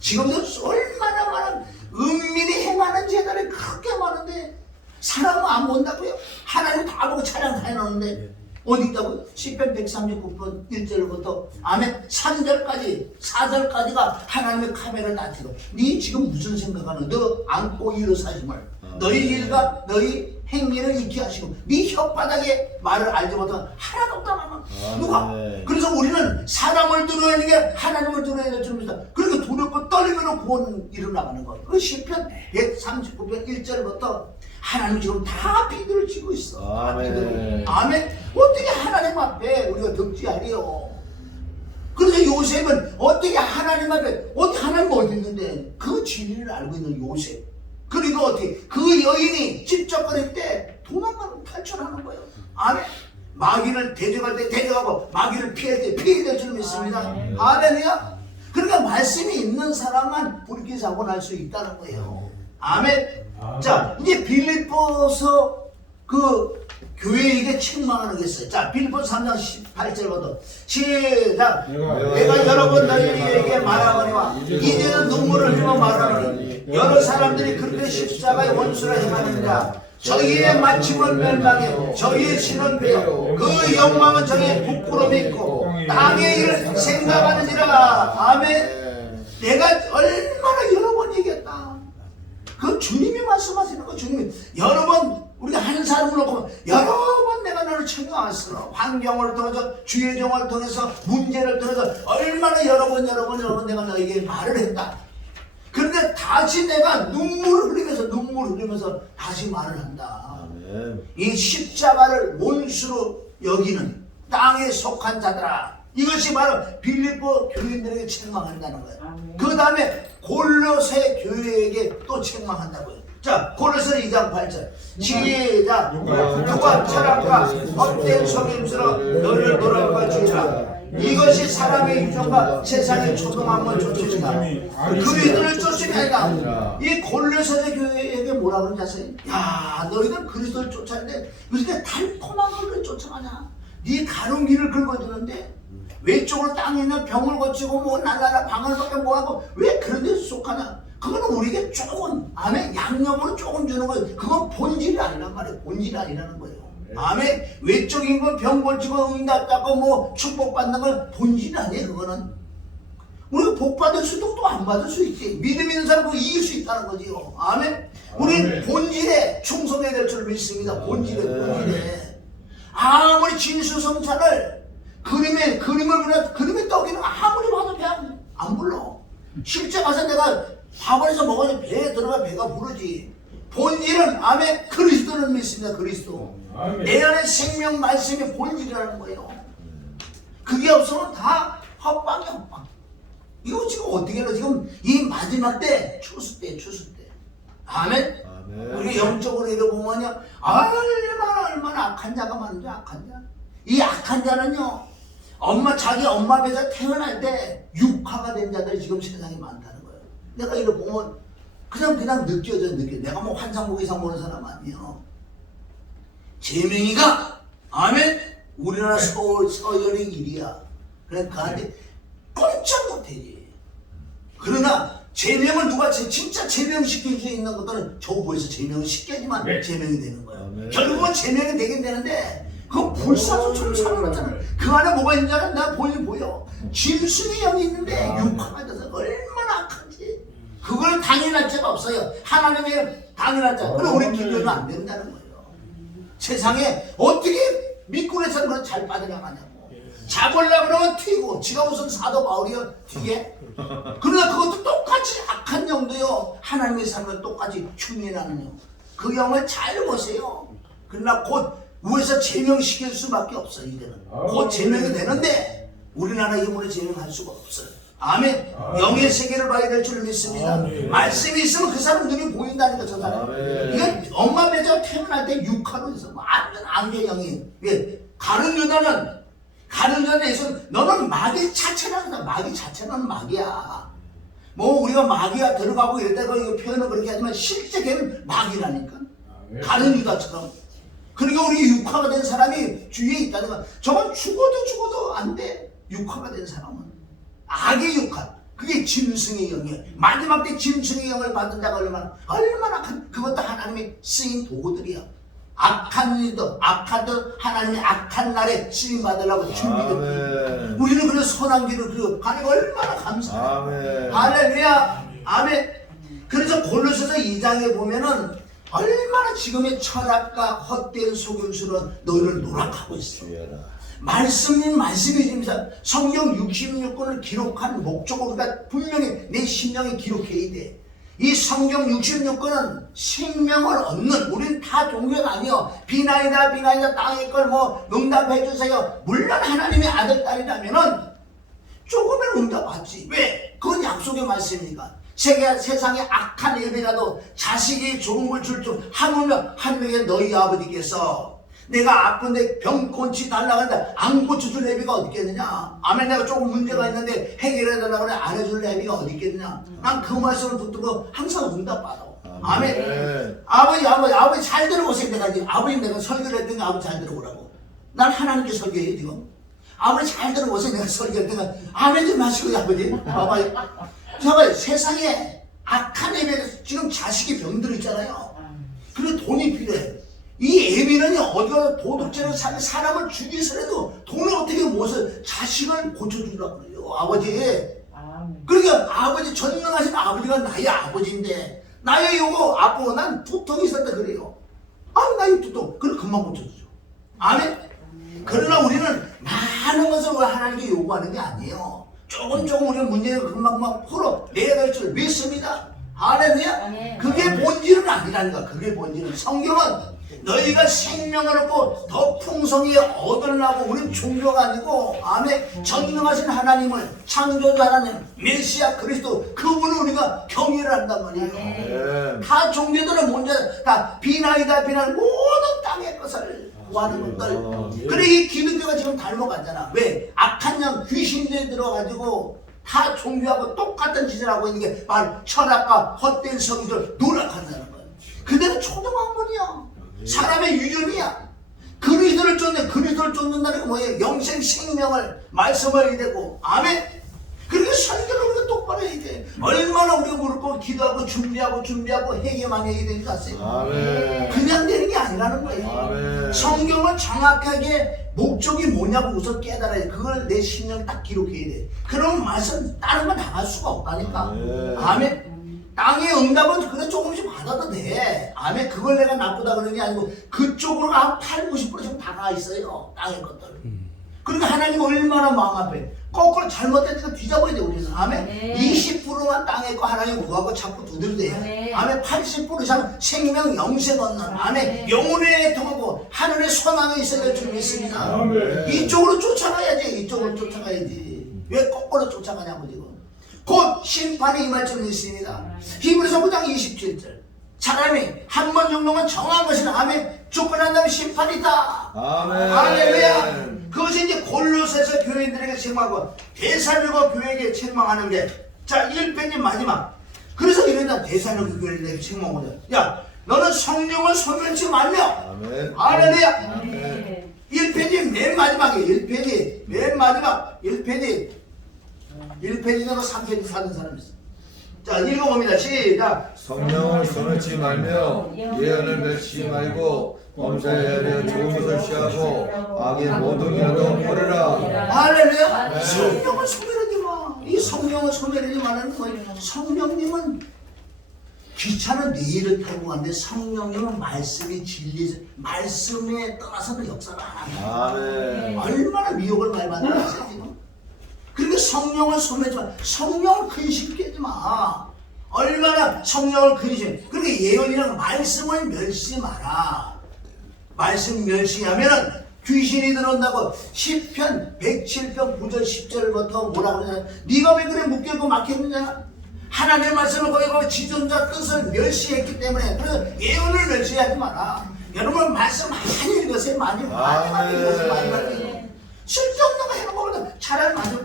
지금도 얼마나 많은 은밀히 행하는 죄들이 그렇게 많은데 사람은 안 본다고요? 하나님 다 보고 찬양 다 해놓는데 어디 있다고요? 시편 139편 1절부터 아멘 3절까지 4절까지가 하나님의 카메라를 놔두고 네 지금 무슨 생각하는 너 안고 일어사심을 너희 일과 너희 행위를 익히 하시고 네 혓바닥에 말을 알지 못하면 하나도 없다 나는 누가? 그래서 우리는 사람을 들어야 하는 게 하나님을 들어야 될 줄 믿다. 그러니까 두렵고 떨리면 구원 일어나가는 거예요. 그 시편 139편 1절부터 하나님 지금 다 비들을 치고 있어. 아멘. 아멘. 어떻게 하나님 앞에 우리가 덕지하리요? 그래서 요셉은 어떻게 하나님 앞에 어떻게 하나님 어디 있는데 그 진리를 알고 있는 요셉. 그리고 어떻게 그 여인이 찝쩍거릴 때 도망가는 탈출하는 거예요. 아멘. 마귀를 대적할 때 대적하고 마귀를 피할 때 피해야 될 줄 믿습니다. 아멘이야. 그러니까 말씀이 있는 사람만 불길 사고 날 수 있다는 거예요. 아멘. 자 이제 빌립보서 그 교회에게 책망하는 게 있어요. 자 빌립보서 3장 18절부터 시작. 내가 여러분 너희에게 말하거니와 이제는 눈물을 흘리며 말하노니 여러 사람들이 그렇게 십자가의 원수라 행하느니라. 저희의 마침은 멸망에 저희의 신은 배요 그 영광은 저희의 부끄러움이 있고 땅의 일을 생각하느니라. 아멘. 내가 얼마나 여러 번 얘기했다. 그 주님이 말씀하시는 거. 주님이 여러 번 우리가 한 사람을 놓고 여러 번 내가 너를 책망했어. 환경을 통해서 주의 종을 통해서 문제를 통해서 얼마나 여러 번 내가 너에게 말을 했다. 그런데 다시 내가 눈물을 흘리면서 다시 말을 한다. 아멘. 이 십자가를 원수로 여기는 땅에 속한 자들아. 이것이 바로 빌립보 교인들에게 책망한다는 거예요. 그 다음에 골로새 교회에게 또 책망한다고요. 자 골로새 2장 8절 시작. 누가 철학과 헛된 속임수로 너를 놀아가 주리라. 이것이 사람의 유전과 세상의 초동함을 쫓으니까 그리스도를 쫓으니까. 이 골로새 교회에게 뭐라 그러는지 아세요? 야 너희는 그리스도를 쫓았는데 이렇게 달콤한 걸 쫓아가냐. 네 가는 길을 긁어주는데 외쪽으로 땅에 있는 병을 고치고 뭐 날라라 방을 밖에 뭐하고 왜 그런 데서 속하냐. 그거는 우리에게 조금 아멘 양념으로 조금 주는 거예요. 그건 본질이 아니란 말이에요. 본질이 아니라는 거예요. 아멘. 외적인 건 병 고치고 응답받고 뭐 축복받는 건 본질이 아니에요. 그거는 우리가 복 받을 수도 또 안 받을 수 있지. 믿음 있는 사람 그 이길 수 있다는 거지요. 아멘. 우리는 본질에 충성해야 될 줄 믿습니다. 본질에 아무리 진수성찬을 그림을 떠기는 아무리 봐도 배 안 불러. 실제 가서 내가 밥원에서 먹으니 배에 들어가 배가 부르지. 본질은 아멘 그리스도를 믿습니다. 그리스도. 내 안에 생명 말씀이 본질이라는 거예요. 그게 없으면 다 헛방이야, 헛방. 이거 지금 어떻게 해요? 지금 이 마지막 때, 추수 때. 아멘? 아멘. 우리 영적으로 이래 보면요, 얼마나 악한 자가 많은지, 악한 자. 이 악한 자는요, 자기 엄마 배에서 태어날 때 육화가 된 자들이 지금 세상에 많다는 거예요. 내가 이래 보면 그냥 느껴져. 내가 뭐 환상 보기 이상 보는 사람 아니에요. 재명이가, 아멘? 우리나라 서울 서열의 1위야. 그러니까 그한테 꼼짝 못하지. 그러나 제명을 누가 진짜 제명시킬 수 있는 것들은 저보에서 제명을 시켜야지만 제명이 되는 거예요. 아멘. 결국은 제명이 되긴 되는데 그거 불사조처럼 살아났잖아. 그 안에 뭐가 있는지 알아? 내가 보여. 짐승의 영이 있는데 육화가 돼서 얼마나 악한지. 그걸 당연할 자가 없어요. 하나님의 당연할 자. 그럼 우리 기도는 안 된다는 거예요. 세상에 어떻게 미꾸라지에서 그걸 잘 빠져나가냐고. 잡으려고 그러면 튀고, 지가 무슨 사도 바울이요 뒤에. 그러나 그것도 똑같이 악한 영도요, 하나님의 삶을 똑같이 흉내나는 영. 그 영을 잘 보세요. 그러나 곧 위에서 제명시킬 수밖에 없어요. 이제는 곧 제명이 되는데 우리나라 힘으로 제명할 수가 없어요. 아멘. 영의 세계를 봐야 될 줄 믿습니다. 말씀이 있으면 그 사람 눈이 보인다니까. 저 사람. 이게 엄마 배에서 태어날 때 육화로 있어. 완전 악의 영이. 왜? 가룟 유다에서 너는 마귀 자체라는 마귀 자체는 마귀야. 뭐 우리가 마귀가 들어가고 이럴 때가 이거 표현은 그렇게 하지만 실제 걔는 마귀라니까. 가룟 유다처럼. 그러니까 우리 육화가 된 사람이 주위에 있다니까. 저건 죽어도 안 돼. 육화가 된 사람은. 악의 육화. 그게 짐승의 영이에요. 마지막 때 짐승의 영을 받은 자가 얼마나 악한, 그것도 하나님의 쓰인 도구들이야. 악한 일도 하나님의 악한 날에 쓰임 받으려고 준비된. 우리는 그래서 선한 길을 가는 얼마나 감사해요. 할렐루야. 아멘. 그래서 골로새서 2장에 보면은 얼마나 지금의 철학과 헛된 속임수로 너희를 노락하고 있어. 말씀이십니다. 성경 66권을 기록한 목적으로 우리가 분명히 내 심령에 기록해야 돼. 이 성경 66권은 생명을 얻는, 우리는 다 종교가 아니요. 비나이다 땅의 걸 뭐 응답해 주세요. 물론 하나님의 아들 딸이라면은 조금은 응답 받지. 왜? 그건 약속의 말씀이니까. 세상에 악한 예배라도 자식이 좋은 걸 줄 줄 하물며 하늘에 너희 아버지께서 내가 아픈데 병 고치 달라고 하는데 안 고쳐줄 애비가 어디 있겠느냐. 아멘. 내가 조금 문제가 있는데 해결해 달라고 하는데 안 해줄 애비가 어디 있겠느냐. 난 그 말씀을 붙들고 항상 응답받아. 아멘. 아버지 잘 들어보세요. 내가 설교를 했더니 아버지 잘 들어보라고. 난 하나님께 설교해요 지금. 아버지 잘 들어보세요. 내가 설교할 때가 아멘 좀 하시고요. 아버지 봐봐요. 세상에 악한 애비에서 지금 자식이 병들어 있잖아요. 그리고 돈이 필요해. 이 애비는 어디가 도둑질을 사는 사람을 죽이서라도 돈을 어떻게 모아서 자식을 고쳐주려고 그래요. 아버지. 그러니까 아버지, 전능하신 아버지가 나의 아버지인데 나의 요거 아빠 난 두통이 있었다 그래요. 나의 두통. 그걸 금방 고쳐주죠. 아멘. 그러나 우리는 많은 것을 하나님께 요구하는 게 아니에요. 조금 우리는 문제를 금방 풀어내야 될 줄 믿습니다. 할렐루야. 그게 본질은 아니라니까. 그게 본질은. 성경은 너희가 생명을 얻고 더 풍성히 얻으려고 우리는 종교가 아니고, 아멘, 전능하신 하나님을, 창조자 하나님, 메시아 그리스도, 그분을 우리가 경외를 한단 말이에요. 다 종교들은 먼저 다 비나이다 모든 땅의 것을 구하는 것들. 그래 이 기독교가 지금 닮아갔잖아. 왜? 악한 영 귀신들이 들어가지고 다 종교하고 똑같은 짓을 하고 있는 게 바로 철학과 헛된 성의를 노력한다는 거예요. 그대로 초등학문이야. 사람의 유전이야. 그리스도를 쫓는다는 게 뭐예요? 영생 생명을 말씀을 이대고. 아멘. 그렇게 설교를 우리가 똑바로 해야 돼. 얼마나 우리가 무릎 꿇고 기도하고 준비하고 회개만 해야 되는지 아세요? 아멘. 그냥 되는 게 아니라는 거예요. 아멘. 성경을 정확하게 목적이 뭐냐고 우선 깨달아야 돼. 그걸 내 심령에 딱 기록해야 돼. 그러면 말씀 다른 건 나갈 수가 없다니까. 아멘. 땅의 응답은 그래 조금씩 받아도 돼. 아멘. 그걸 내가 나쁘다 그러는 게 아니고 그쪽으로 한 80, 90% 지금 다가 있어요. 땅의 것들. 그러니까 하나님 얼마나 마음 아파요. 거꾸로 잘못된 거 뒤져봐야 돼 우리는. 아멘. 네. 20%만 땅에 거 하나님 구하고 자꾸 두들대요. 네. 아멘. 80% 이상 생명 영생 얻는 아멘. 네. 영혼에 통하고 하늘의 소망이 있어야 될 줄 믿습니다. 아멘. 이쪽으로 쫓아가야지. 이쪽으로 쫓아가야지. 왜 거꾸로 쫓아가냐고 지금. 곧 심판이 임할 줄 믿습니다. 히브리서 9장 27절. 사람이 한 번 정도만 정한 것은 아멘. 죽고 난 다음에 심판이 있다. 아멘. 할렐루야. 그것이 이제 골로새서 교인들에게 책망하고 데살로니가 교회에게 책망하는 게, 자 1편이 마지막. 그래서 이런다. 데살로니가 교회에게 책망하거든. 야 너는 성령을 소멸치 말며. 아멘. 할렐루야. 아멘. 1편이 맨 마지막에 1편이 맨 마지막 1편이 1편이나 3편이 사는 사람이 있어. 자 읽어봅니다. 시작. 성령을 소멸치 말며 예언을 멸치 말고 범사에 하려 좋은 것을 취하고 악의 모든 일도 버려라. 할렐루야. 네. 성령을 소멸하지 마. 이 성령을 소멸하지 말라는 거예요. 성령님은 기차는 내일을 타고 가는데 성령님은 말씀이 진리에서 말씀에 떠나서는 역사를 안 합니다. 아멘. 얼마나 미혹을 많이 받는지 지금. 그러니까 성령을 소멸하지 마. 성령을 근심케 하지 마. 얼마나 성령을 근심. 그러니까 예언이랑 말씀을 멸시하지 마라. 말씀 멸시하면은 귀신이 들어온다고. 시편 107편 9절 10절부터 뭐라고 그러냐. 네가 왜 그래 묶여고 막혔느냐. 하나님의 말씀을 거기고 지존자 뜻을 멸시했기 때문에. 그래서 예언을 멸시하지 마라. 여러분 말씀 많이 읽으세요. 많이 읽으세요. 쓸데없는 거 해놓은 거보다 차라리 많이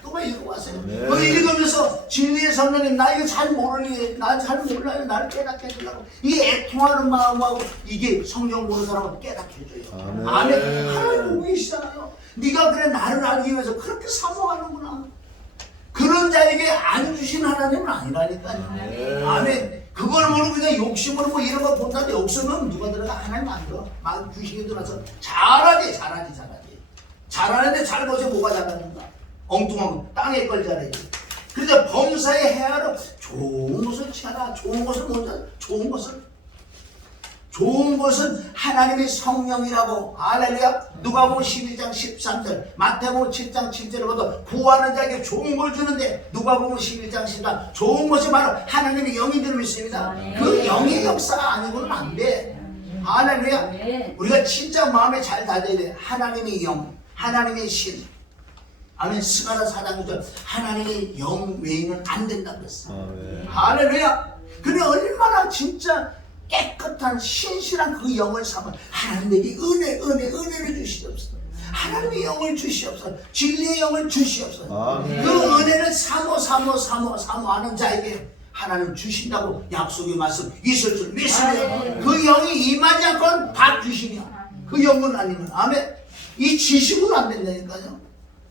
또가 읽어봤어요. 네. 그 읽으면서 진리의 성령님 나 이거 잘 모르니 나 잘 몰라요. 나를 깨닫게 해주려고. 이 애통하는 마음하고 이게 성경 보는 사람은 깨닫게 해줘요. 아멘. 아멘. 하나님 보고 계시잖아요. 네가 그래 나를 알기 위해서 그렇게 사모하는구나. 그런 자에게 안 주신 하나님은 아니라니까요. 아멘. 그걸 모르고 그냥 욕심으로 뭐 이런 거 본다는데 욕심은 누가 들어가. 하나님 안 들어. 막 귀신이 들어서 잘하지. 잘하는데 잘 보세요. 뭐가 잘하는가. 엉뚱한 거 땅에 걸 잘하지. 그러니까 범사에 헤아려 좋은 것을 취하라. 좋은 것을 먼저. 좋은 것은 하나님의 성령이라고. 할렐루야. 누가복음 12장 13절, 마태복음 7장 7절부터 구하는 자에게 좋은 걸 주는데 누가복음 11장 14절 좋은 것이 바로 하나님의 영인 줄 믿습니다. 그 영의 역사가 아니고는 안 돼. 할렐루야. 우리가 진짜 마음에 잘 다져야 돼. 하나님의 영, 하나님의 신. 아멘. 스가랴 4장 9절 하나님의 영 외에는 안 된다 그랬어. 아멘. 할렐루야. 근데 얼마나 진짜 깨끗한 신실한 그 영을 삼아 하나님에게 은혜를 주시옵소서. 하나님의 영을 주시옵소서. 진리의 영을 주시옵소서. 아멘. 그 은혜를 사모하는 자에게 하나님 주신다고 약속의 말씀 있을 줄 믿습니다. 그 영이 임하지 않고는 다 귀신이야. 그 영은 아니면. 아멘. 이 지식으로 안 된다니까요.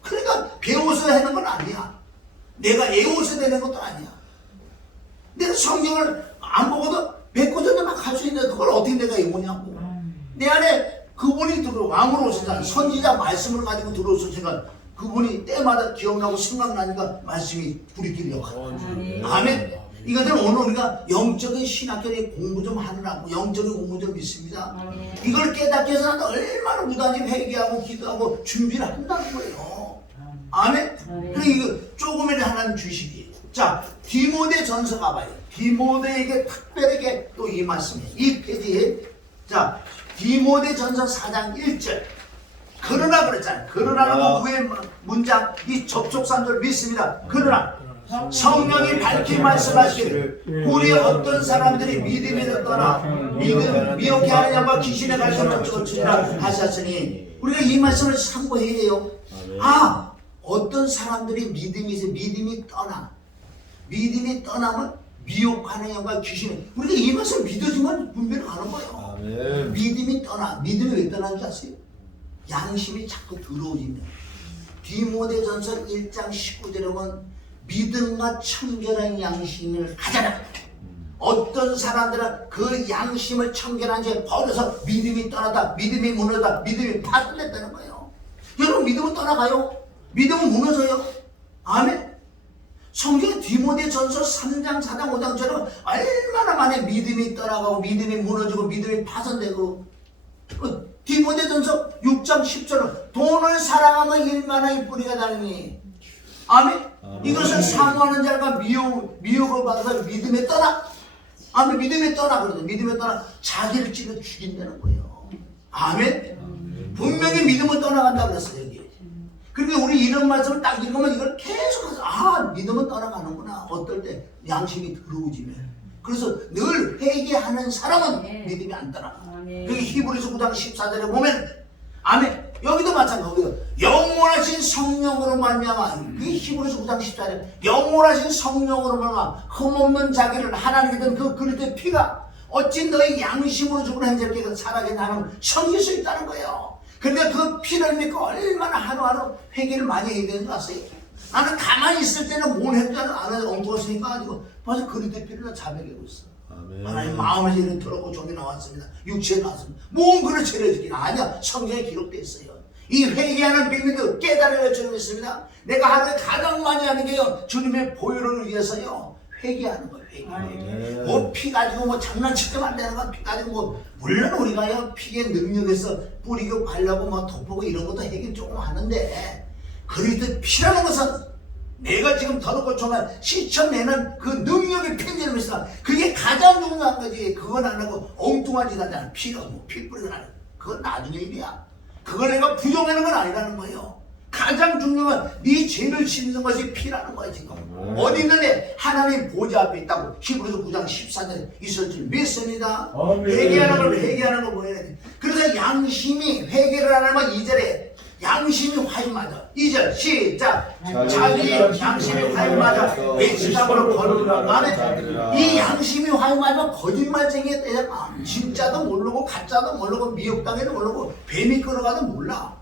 그러니까 배워서 하는 건 아니야. 내가 외워서 되는 것도 아니야. 내가 성경을 안 보고도 백고전에만 갈 수 있는데 그걸 어떻게 내가 외우냐고. 내 안에 그분이 왕으로 오시잖아. 선지자 말씀을 가지고 들어오시니까 그분이 때마다 기억나고 생각나니까 말씀이 불이길이 역할. 아멘. 이것들은 오늘 우리가 영적인 신학교의 공부 좀 하느라고 영적인 공부 좀 있습니다. 이걸 깨닫기 위해서 얼마나 무단히 회개하고 기도하고 준비를 한다는 거예요. 아멘. 그리고 이거 조금이라도 하나님 주시기. 자, 디모데 전서 가봐요. 디모데에게 특별하게 또 이 말씀이에요. 이 페이지에. 자, 디모데 전서 4장 1절. 그러나 그랬잖아요. 그러나는 위에 문장, 이 접촉사절 믿습니다. 그러나 성령이 밝히 말씀하시기를 우리 어떤 사람들이 믿음에서 떠나 미혹해 하는 양과 귀신의 갈등을 쫓으리라 하셨으니 우리가 이 말씀을 참고해야 돼요. 아, 어떤 사람들이 믿음이 떠나면 미혹하는 양과 귀신을 우리가 이 말씀을 믿어지만 분별을 하는 거예요. 아멘. 믿음이 왜 떠나는지 아세요? 양심이 자꾸 더러워지면. 디모데전서 1장 19절에 보면 믿음과 청결한 양심을 가져라. 어떤 사람들은 그 양심을 청결한 채 버려서 믿음이 떠나다, 믿음이 무너졌다, 믿음이 파손됐다는 거예요. 여러분 믿음은 떠나가요? 믿음은 무너져요? 아멘. 성경 디모데전서 3장, 4장, 5장처럼 얼마나 많이 믿음이 떠나가고 믿음이 무너지고 믿음이 파손되고. 디모데전서 6장 10절은 돈을 사랑하면 일만하의 뿌리가 다니니 아멘. 아멘. 이것을 사모하는 자가 미혹을 받아서 믿음에 떠나. 아멘. 믿음에 떠나 그러죠. 믿음에 떠나 자기를 찔러 죽인다는 거예요. 아멘. 분명히 믿음은 떠나간다 그랬어요 여기. 그러니까 우리 이런 말씀을 딱 읽으면 이걸 계속해서 믿음은 떠나가는구나. 어떨 때 양심이 들어오지면. 그래서 늘 회개하는 사람은 믿음이 안 떠나가. 그게 히브리서 9장 14절에 보면 아멘. 여기도 마찬가지예요. 영원하신 성령으로 말미암아. 그게 히브리서 9장 14절. 영원하신 성령으로 말미암아 흠없는 자기를 하나님께 든 그 그리스도의 피가 어찌 너희 양심으로 죽은 행자께 살아게 나는 섬길 수 있다는 거예요. 그러니까 그 피를 믿고 얼마나 하루하루 회개를 많이 해야 되는 줄 아세요? 나는 가만히 있을 때는 못 했다는 안 해도 엉뚱했으니까 가지고 벌써 그리스도의 피를 자백하고 있어. 하나님 마음의 죄를 들었고 종이 나왔습니다. 육체에 나왔습니다. 몸 그를 죄를 지키나 아니야. 성경에 기록되어 있어요. 이 회개하는 비밀도 깨달아야 주님 있습니다. 내가 하루에 가장 많이 하는 게요. 주님의 보혈을 위해서요. 회개하는 거예요. 회개. 뭐 피 가지고 뭐 장난치면 안 되는 거 피 가지고 뭐 물론 우리가요 피의 능력에서 뿌리고 바르고 뭐 덮고 이런 것도 해결 조금 하는데 그리스도 피라는 것은 내가 지금 더럽고 정말 씻어내는 그 능력의 편지를 있어. 그게 가장 중요한 거지. 그건 안 하고 엉뚱한 짓 하잖아. 피가 뭐 피 뿌리고 하는 그건 나중에 일이야. 그걸 내가 부정하는 건 아니라는 거예요. 가장 중요한 네 죄를 씻는 것이 피라는 거야 지금. 어디 있는데 하나님 보좌 앞에 있다고 히브리서 9장 14절에 있을 줄 믿습니다. 회개하는 걸 보여야 돼. 그래서 양심이 회개를 안 하면 2절에 양심이 화임하자. 2절 시작. 자기 양심이 화임하자. 외치담으로 거듭나가네. 이 양심이 화임하면 거짓말쟁이에 때야. 진짜도 모르고 가짜도 모르고 미혹당해도 모르고 뱀이 끌어가도 몰라.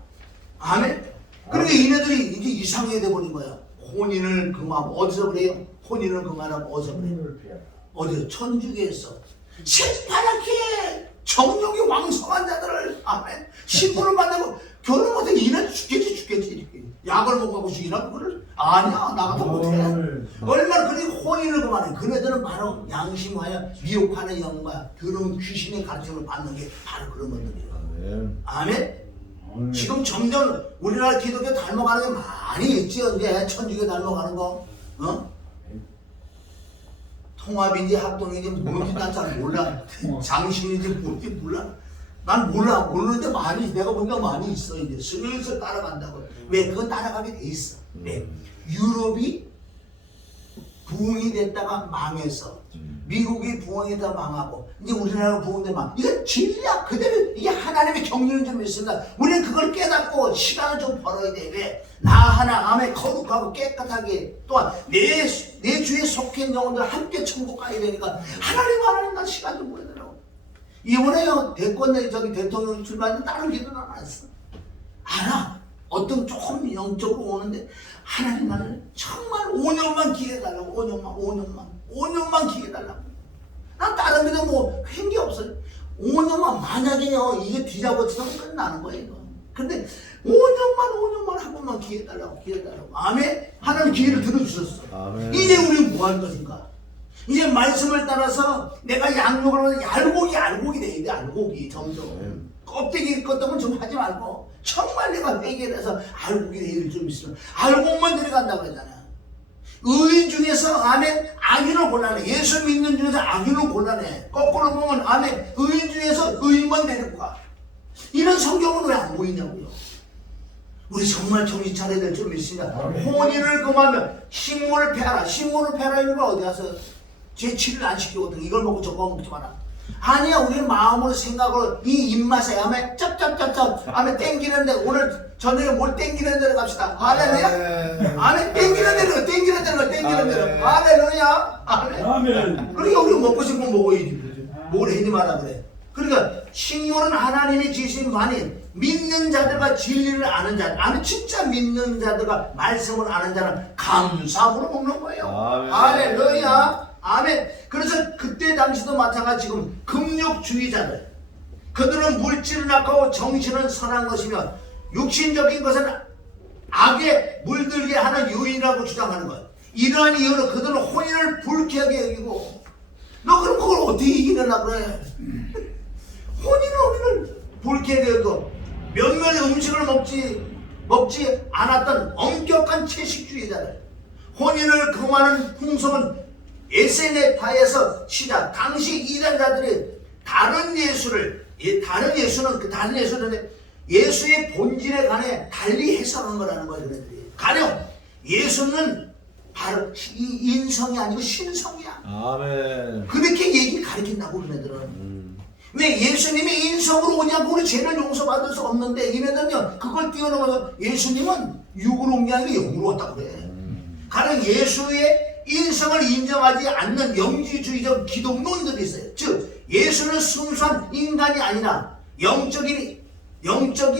아멘. 그러니까 이네들이 이제 이상하게 돼버린 거야. 혼인을 금하고 어디서 그래요? 혼인을 금하라고 어디서 그래요? 어디서? 천주교에서 새파랗게 정욕이 왕성한 자들을 아멘 신부를 만나고 결혼 못해 이는 죽겠지 이렇게 약을 먹고 죽이나 그거를? 아니야 나 같아 못해. 얼마나 그리고 혼인을 금하네. 그네들은 바로 양심하여 미혹하는 영과 더러운 귀신의 가르침을 받는 게 바로 그런 것들이에요. 아멘. 지금 점점 우리나라 기독교 닮아가는 게 많이 있죠. 이제 천주교 닮아가는 거, 통합인지 합동인지 뭔지 난 잘 몰라. 장신인지 뭔지 몰라. 난 모르는데 많이 내가 보니까 많이 있어. 이제 슬슬 따라간다고. 왜 그거 따라가게 돼 있어. 왜 유럽이 부흥이 됐다가 망해서. 미국이 부흥에다 망하고 이제 우리나라가 부흥돼 망. 이건 진리야. 그대로 이게 하나님의 경륜인 줄 믿습니다. 우리는 그걸 깨닫고 시간을 좀 벌어야 돼. 왜? 나 하나 암에 거룩하고 깨끗하게 또한 내 주에 속한 영혼들 함께 천국 가야 되니까 하나님 나 시간 좀 보여야 되라고. 이번에요 대통령 출마했는데 다른 기도는 안 했어. 알아. 어떤 조금 영적으로 오는데 하나님 나를 정말 5년만 기회 달라고. 5년만 기회 달라고. 난 다른 데도 뭐 횡기 없어요. 5년만 만약에요 이게 뒤잡아치면 끝나는 거예요 이거. 근데 5년만 한 번만 기회 달라고. 아멘. 하나님 기회를 들어주셨어. 아멘. 이제 우리는 뭐 할 것인가? 이제 말씀을 따라서 내가 양육을 하면 알곡이 돼야 돼. 알곡이 점점. 껍데기 껐다면 좀 하지 말고 정말 내가 회개를 해서 알곡이 돼야 좀 있으면 알곡만 들어간다고 그러잖아. 의인 중에서 아멘 악인을 골라내. 예수 믿는 중에서 악인을 골라내. 거꾸로 보면 아멘 의인 중에서 의인만 데리고 가. 이런 성경은 왜 안 보이냐고요. 우리 정말 정신 차려야 될 줄 믿습니다. 혼인을 금하면 식물을 패하라. 식물을 패하라 이거 어디 가서 제 치료를 안 시키거든. 이걸 먹고 저거 먹지 마라. 아니야. 우리는 마음으로 생각으로 이 입맛에 아멘 쩝쩝쩝쩝 아멘 땡기는데 오늘 저녁에 뭘 땡기는 대로 갑시다. 할렐루야. 아멘 땡기는 대로 할렐루야. 아멘. 그러니까 우리 먹고 싶은 거 먹어야지. 뭘 해니 마라 그래. 그러니까 식물은 하나님이 지으신 만인 믿는 자들과 진리를 아는 자. 아멘. 진짜 믿는 자들과 말씀을 아는 자는 감사함으로 먹는 거예요. 할렐루야. 아멘. 그래서 그때 당시도 마찬가지 지금 금욕주의자들 그들은 물질을 악하고 정신은 선한 것이며 육신적인 것은 악에 물들게 하는 요인이라고 주장하는 거예요. 이러한 이유로 그들은 혼인을 불쾌하게 여기고 너 그럼 그걸 어떻게 이기려나 그래. 혼인을 불쾌하게 여기고 몇몇의 음식을 먹지 먹지 않았던 엄격한 채식주의자들, 혼인을 금하는 풍속은 에세네파에서 시작. 당시 이단자들이 다른 예수는 예수의 본질에 관해 달리 해석한 거라는 거예요. 그들이 가령 예수는 바로 이 인성이 아니고 신성이야. 아멘. 그렇게 얘기 가르친다고 그네들은. 왜 예수님이 인성으로 오냐고 우리 죄를 용서받을 수 없는데 이네들은요 그걸 뛰어넘어서 예수님은 육으로 온 게 아니고 영으로 왔다고 그래. 가령 예수의 인성을 인정하지 않는 영지주의적 기독론들이 있어요. 즉 예수는 순수한 인간이 아니라 영적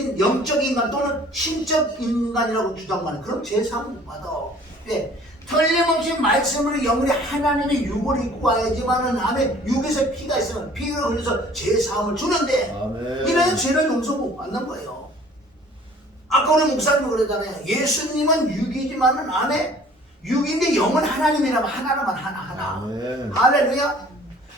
인간 또는 신적 인간이라고 주장하는 그런 제사함을 못 받아. 왜? 틀림없이 말씀으로 영혼이 하나님의 육을 입고 와야지만은 안에 육에서 피가 있으면 피가 흘려서 제사함을 주는데 이래서 죄를 용서 못 받는 거예요. 아까 우리 목사님 그러잖아요. 예수님은 육이지만은 안에 육인데 영은 하나님이라면 하나라면 하나. 할렐루야.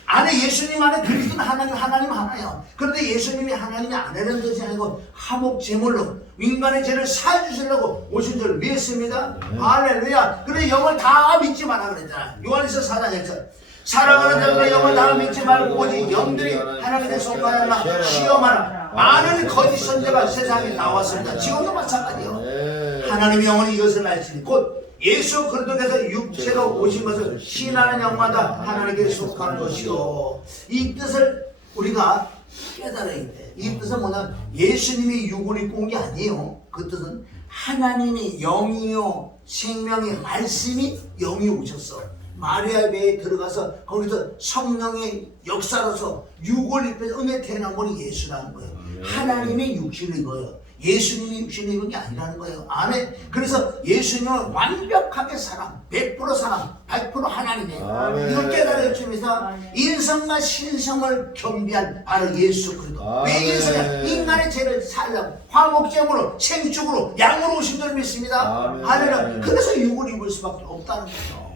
안에 예수님 안에 그리스도는 하나님 하나예요. 그런데 예수님이 하나님이 아니라는 뜻이 아니고 화목 제물로 인간의 죄를 사주시려고 오신 줄 믿습니다. 할렐루야. 그런데 영을 다 믿지 마라 그랬잖아. 요한에서 4장에서 사랑하는 자들의 영을 다 믿지 말고 오직 영들이 하나님의 속하여나 시험하라. 많은 거짓 선자가 세상에 나왔습니다. 지금도 마찬가지요. 하나님의 영은 이것을 알지니 곧 예수 그리스도께서 육체로 오신 것을 신하는 영마다 하나님께 속하는 것이요. 이 뜻을 우리가 깨달아야 돼. 이 뜻은 뭐냐면 예수님이 육을 입고 온 게 아니에요. 그 뜻은 하나님이 영이요 생명의 말씀이 영이 오셨어. 마리아 배에 들어가서 거기서 성령의 역사로서 육을 입혀서 은혜 태어난 분이 예수라는 거예요. 하나님의 육신을 입어요. 예수님이 육신을 입은 게 아니라는 거예요. 아멘. 그래서 예수님은 완벽하게 사람, 100% 사람, 100% 하나님이에요. 이걸 깨달아야 주면서 인성과 신성을 겸비한 바로 예수 그리스도. 왜 인성이야? 인간의 죄를 살려고 화목제물로 생축으로 양으로 오신 줄 믿습니다. 할렐루야. 그래서 육을 입을 수밖에 없다는 거죠.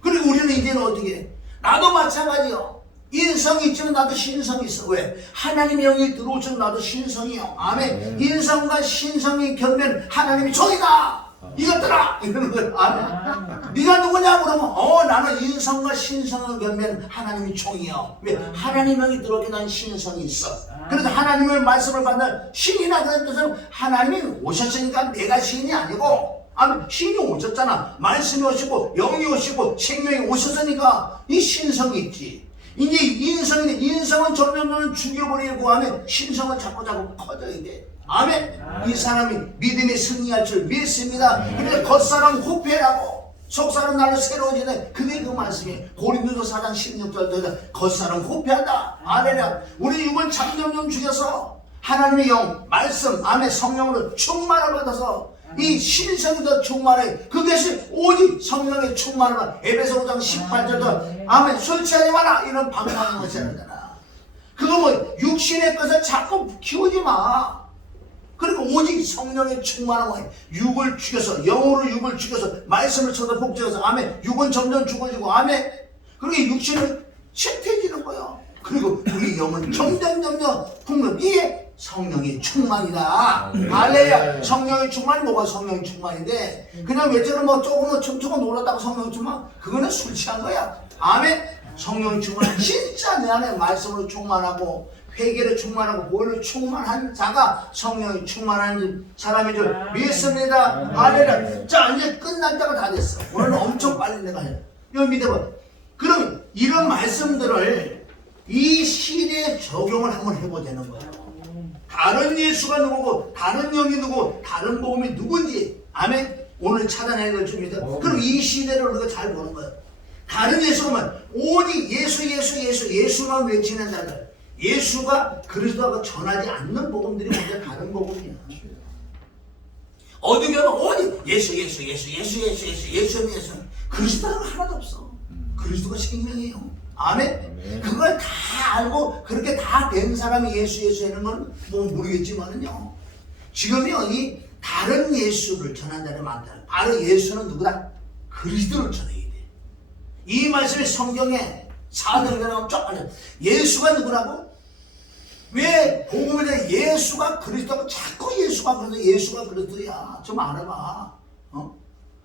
그리고 우리는 이제는 어떻게 해? 나도 마찬가지요. 인성이 있지만 나도 신성이 있어. 왜? 하나님의 영이 들어오지만 나도 신성이요. 아멘. 인성과 신성이 겸비한 하나님이 종이다. 이것들아 이러는 거예요. 아멘. 네가 누구냐 그러면 나는 인성과 신성을 겸비한 하나님이 종이요. 왜? 하나님의 영이 들어오게 난 신성이 있어. 그래서 하나님의 말씀을 받는 신이나 그런 뜻은 하나님이 오셨으니까 내가 신이 아니고 신이 오셨잖아. 말씀이 오시고 영이 오시고 생명이 오셨으니까 이 신성이 있지. 이제 인성은 점점 죽여버리고 하면 신성은 자꾸 커져야 돼. 아멘. 이 사람이 믿음의 승리할 줄 믿습니다. 그래서 겉사람 후패라고 속사람 날로 새로워지네. 그게 그 말씀이에요. 고린도서 4장 16절에 겉사람 후패한다. 아멘이야. 우리 육을 점점 죽여서 하나님의 영, 말씀, 아멘 성령으로 충만을 받아서 이 신성이 더 충만해. 그것이 오직 성령의 충만을 에베소 5장 18절도 아멘 술 취하지 마라 이런 방법하는 것이 아니잖아. 그거 뭐 육신의 것을 자꾸 키우지 마. 그리고 오직 성령의 충만함을 육을 죽여서 영으로 육을 죽여서 말씀을 쳐서 복제해서 아멘 육은 점점 죽어지고 아멘 그리고 육신은 쇠퇴해지는 거야. 그리고 우리 영은 점점 풍면 이게 성령의 충만이다. 할렐루야. 성령의 충만이 뭐가 성령의 충만인데 그냥 외처럼 뭐 조금 춤추고 놀았다고 성령의 충만 그거는 술 취한 거야. 아멘. 성령의 충만 진짜 내 안에 말씀으로 충만하고 회개를 충만하고 보혈로 충만한 자가 성령이 충만한 사람인 줄 믿습니다. 할렐루야. 자 이제 끝날 때가 다 됐어. 오늘은 엄청 빨리 내가 해. 이거 믿어봐. 그럼 이런 말씀들을 이 시대에 적용을 한번 해보자는 거야. 다른 예수가 누구고 다른 영이 누구고 다른 복음이 누군지 아멘 오늘 찾아내는 줍니다. 그럼 이 시대를 우리가 잘 보는 거예요. 다른 예수가 오직 예수만 외치는 자들 예수가 그리스도가 전하지 않는 복음들이 먼저 다른 복음이야. 어디 가면 오직 예수 그리스도가 하나도 없어. 그리스도가 생명이에요. 아멘. 그걸 다 알고 그렇게 다 된 사람이 예수 하는 건 뭐 모르겠지만은요. 지금요 이 다른 예수를 전한 자들이 많다. 바로 예수는 누구다? 그리스도를 전해야 돼. 이 말씀이 성경에 사도행전에 쫙 예수가 누구라고? 왜 복음에 예수가 그리스도고 자꾸 예수가 그리스도 예수가 그리스도야. 좀 알아봐.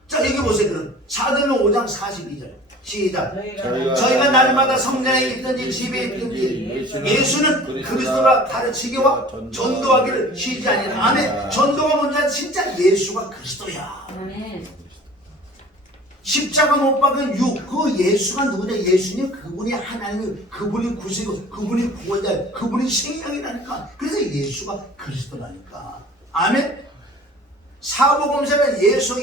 자 여기 보세요. 그럼 사도행전 5장 42절 시작. 저희가 날마다 성전에 있든지 집에 있든지 예수는 그리스도라 가르치기와 전도하기를 쉬지 아니라. 아멘. 전도가 뭔지 진짜 예수가 그리스도야. 십자가 못 박은 그 예수가 누구냐? 예수님 그분이 하나님, 그분이 구세고, 그분이 구원자, 그분이 생명이라니까. 그래서 예수가 그리스도라니까. 아멘. 사복음서는 예수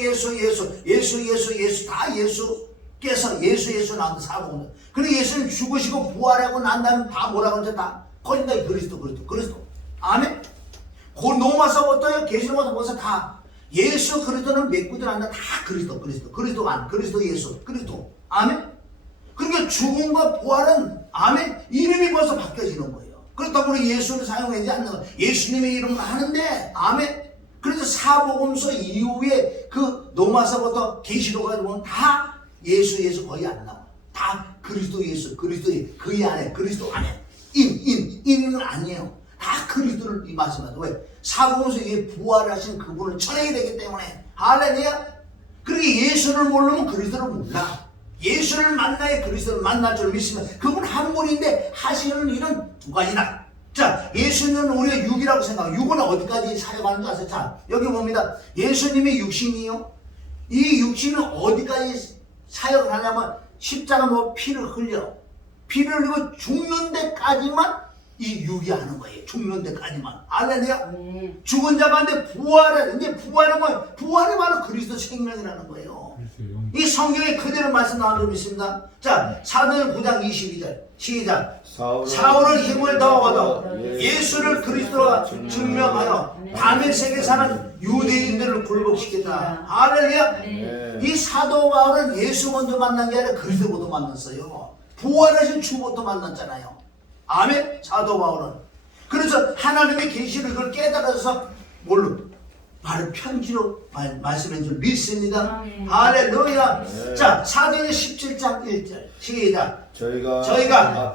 다 예수께서 예수 나온 사복음서. 그리고 예수님 죽으시고 부활하고 난 다음에 다 뭐라고 하죠? 다 거의 다 그리스도. 아멘. 그 로마서부터요 계시록서부터 다 예수 그리스도는 메꾸들 않나 다 그리스도 예수 그리스도. 아멘. 그러니까 죽음과 부활은 아멘 이름이 벌써 바뀌어지는 거예요. 그렇다고 우리 예수를 사용하지 않는 거예요. 예수님의 이름을 하는데 아멘. 그래서 사복음서 이후에 그 로마서부터 계시록까지 보면 다 예수 거의 안 나와. 다 그리스도 예수 그리스도의 그 안에 그리스도 안에 인은 아니에요. 다 그리스도를 말씀하죠. 왜? 사복음서 위에 부활하신 그분을 전해야 되기 때문에. 할렐루야. 그러게 예수를 모르면 그리스도를 몰라. 예수를 만나야 그리스도를 만날 줄 믿으면 그분 한 분인데 하시는 일은 두 가지다. 자, 예수는 우리가 육이라고 생각하고 육은 어디까지 사용하는 줄 아세요? 자, 여기 봅니다. 예수님의 육신이요. 이 육신은 어디까지 사용을 하냐면 십자가 피를 흘리고 죽는 데까지만 이 육이 하는 거예요. 죽는 데까지만. 알렐루야. 죽은 자가 근데 부활은 부활이 바로 그리스도 생명이라는 거예요. 이 성경에 그대로 말씀 나오는 줄 믿습니다. 자, 사도행전 9장 22절 시작. 사울은 힘을 더 얻어 예수를 그리스도라 증명하여 다메섹에 사는 유대인들을 굴복시켰다. 할렐루야. 이 사도 바울은 예수 먼저 만난 게 아니라 그리스도부터 만났어요. 부활하신 주부터 만났잖아요. 아멘. 사도 바울은 그래서 하나님의 계시를 그걸 깨달아서 뭘로? 바로 편지로 말씀해 줄 믿습니다. 할렐루야. 자, 사도행전 17장 1절 시작. 저희가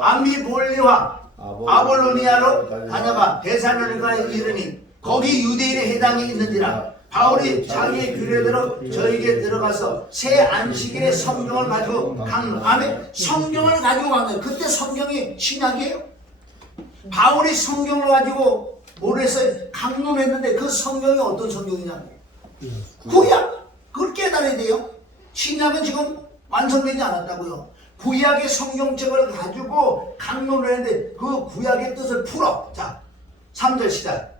암비볼리와 아볼로니아로 다녀가 베살로니가에 이르니 거기 유대인의 해당이 있는지라. 바울이 자기의 규례대로 저에게 들어가서 새 안식일에 성경을 가지고 강론. 아멘. 성경을 가지고 강론. 그때 성경이 신약이에요. 바울이 성경을 가지고 뭘 했어요? 강론했는데 그 성경이 어떤 성경이냐고. 구약. 그걸 깨달아야 돼요. 신약은 지금 완성되지 않았다고요. 구약의 성경책을 가지고 강론을 했는데 그 구약의 뜻을 풀어. 자, 3절 시작.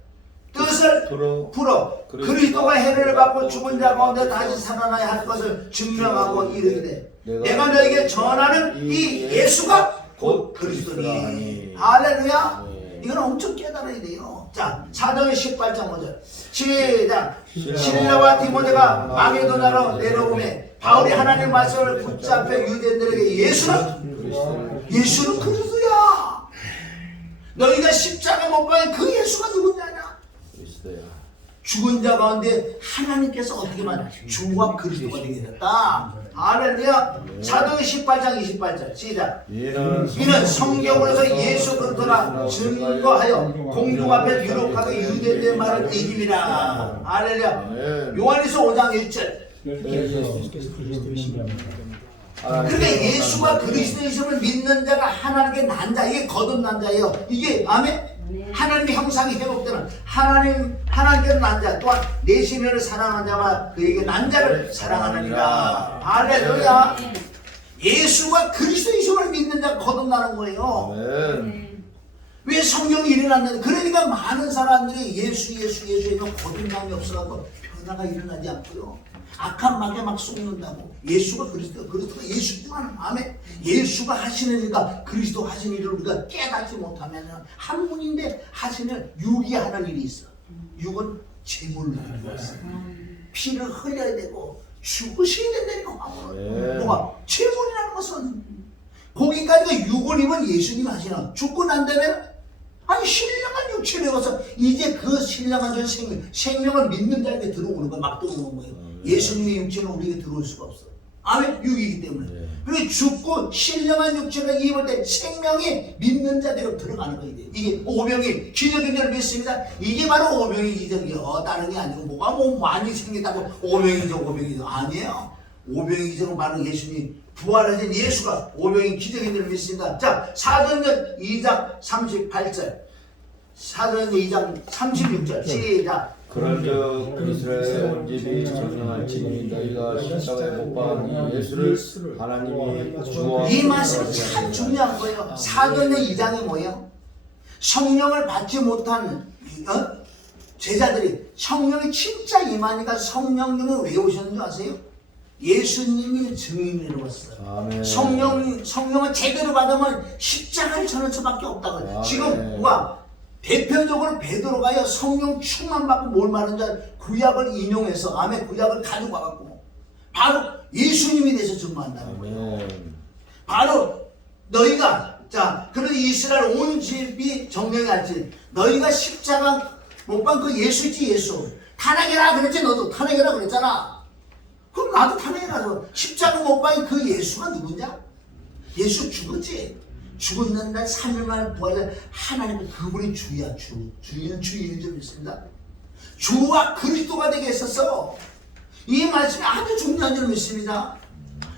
뜻을 풀어 그리스도가 해를 받고 죽은 자 가운데 다시 살아나야 할 것을 증명하고 이르기를 내가 너에게 전하는 이 예수가 곧 그리스도니. 할렐루야. 이건 엄청 깨달아야 돼요. 자, 사도행전 18장 5절 시작. 실라와 디모데가 마게도냐로 내려오매 바울이 하나님 말씀을 붙잡혀 유대인들에게 예수는 그리스도야. 너희가 십자가 못 박은 그 예수가 누군지 아냐? 죽은 자 가운데 하나님께서 어떻게 만 주와 그리스도가 되게 됐다. 할렐루야. 사도행전 18장 28절 시작. 이는 성경으로서 예수 그리스도라 증거하여 공중 앞에 기록하게 유대인의 말을 이김이라. 할렐루야. 요한일서 5장 1절. 그러니까 예수가 그리스도이심을 믿는 자가 하나님께 난 자, 이게 거듭난 자예요. 이게 아멘. 하나님의 형상이 회복되는 하나님께는 난 자, 또한 내 시민을 사랑하는 자와 그에게 난 자를 사랑하느니라. 할렐루야. 예수가 그리스도이심을 믿는 자가 거듭나는 거예요. 왜 성경이 일어났는데? 그러니까 많은 사람들이 예수에는 거듭남이 없어갖고 변화가 일어나지 않고요. 악한 마귀에 막 쏟는다고. 예수가 그리스도가 예수지만 아멘. 예수가 하시는 일과 그리스도 하시는 일을 우리가 깨닫지 못하면 한 분인데 하시는 육이 하는 일이 있어. 육은 제물로 드렸어. 피를 흘려야 되고 죽으셔야 된다니까. 뭐가? 제물이라는 것은 거기까지가 육을 예수님이 하시는. 죽고 난 다음에 아니 신령한 육체를 입어서 이제 그 신령한 생명을 믿는 자에게 들어오는 거야. 막 들어오는 거예요. 예수님의 육체는 우리에게 들어올 수가 없어. 아멘. 육이기 때문에. 네. 그리고 죽고 신령한 육체를 입을 때 생명이 믿는 자대로 들어가는 거예요. 이게 오병이 기적인 줄 믿습니다. 이게 바로 오병이 기적이요. 다른 게 아니고 뭐가 뭐 많이 생겼다고 오병이 기적 오병이 기적 아니에요. 오병이 기적은 바로 예수님 부활하신 예수가 오병이 기적인 줄 믿습니다. 자, 사도행전 2장 38절, 사도행전 2장 36절 시작. 그런즉 이스라엘 온 집이 정령할지니 너희가 십자가에 못 박은 예수를 하나님이 주와 이 말씀이 참 중요한 거예요. 사도행전 2장이 뭐예요? 성령을 받지 못한 제자들이 성령이 진짜 임하니까 성령님은 왜 오셨는 줄 아세요? 예수님이 증인으로 왔어요. 아멘. 성령을 제대로 받으면 십자가를 쳐는 수밖에 없다고요. 아멘. 지금 누가 대표적으로 베드로가요 성령 충만 받고 뭘 말하는지 구약을 인용해서 아멘 구약을 가지고 와갖고 바로 예수님이 돼서 증거한다는 거예요. 아멘. 바로 너희가 자 그런 이스라엘 온 집이 정령이 할지 너희가 십자가 못 박은 그 예수지 예수 탄핵해라 그랬지. 너도 탄핵해라 그랬잖아. 그럼 나도 탄핵해라. 십자가 못 박은 그 예수가 누구냐? 예수 죽었지. 죽었는 날 3일 만에 부활해. 하나님은 그분이 주야. 주인은 주인인 줄 믿습니다. 주와 그리스도가 되게 했었어. 이 말씀이 아주 중요한 줄 믿습니다.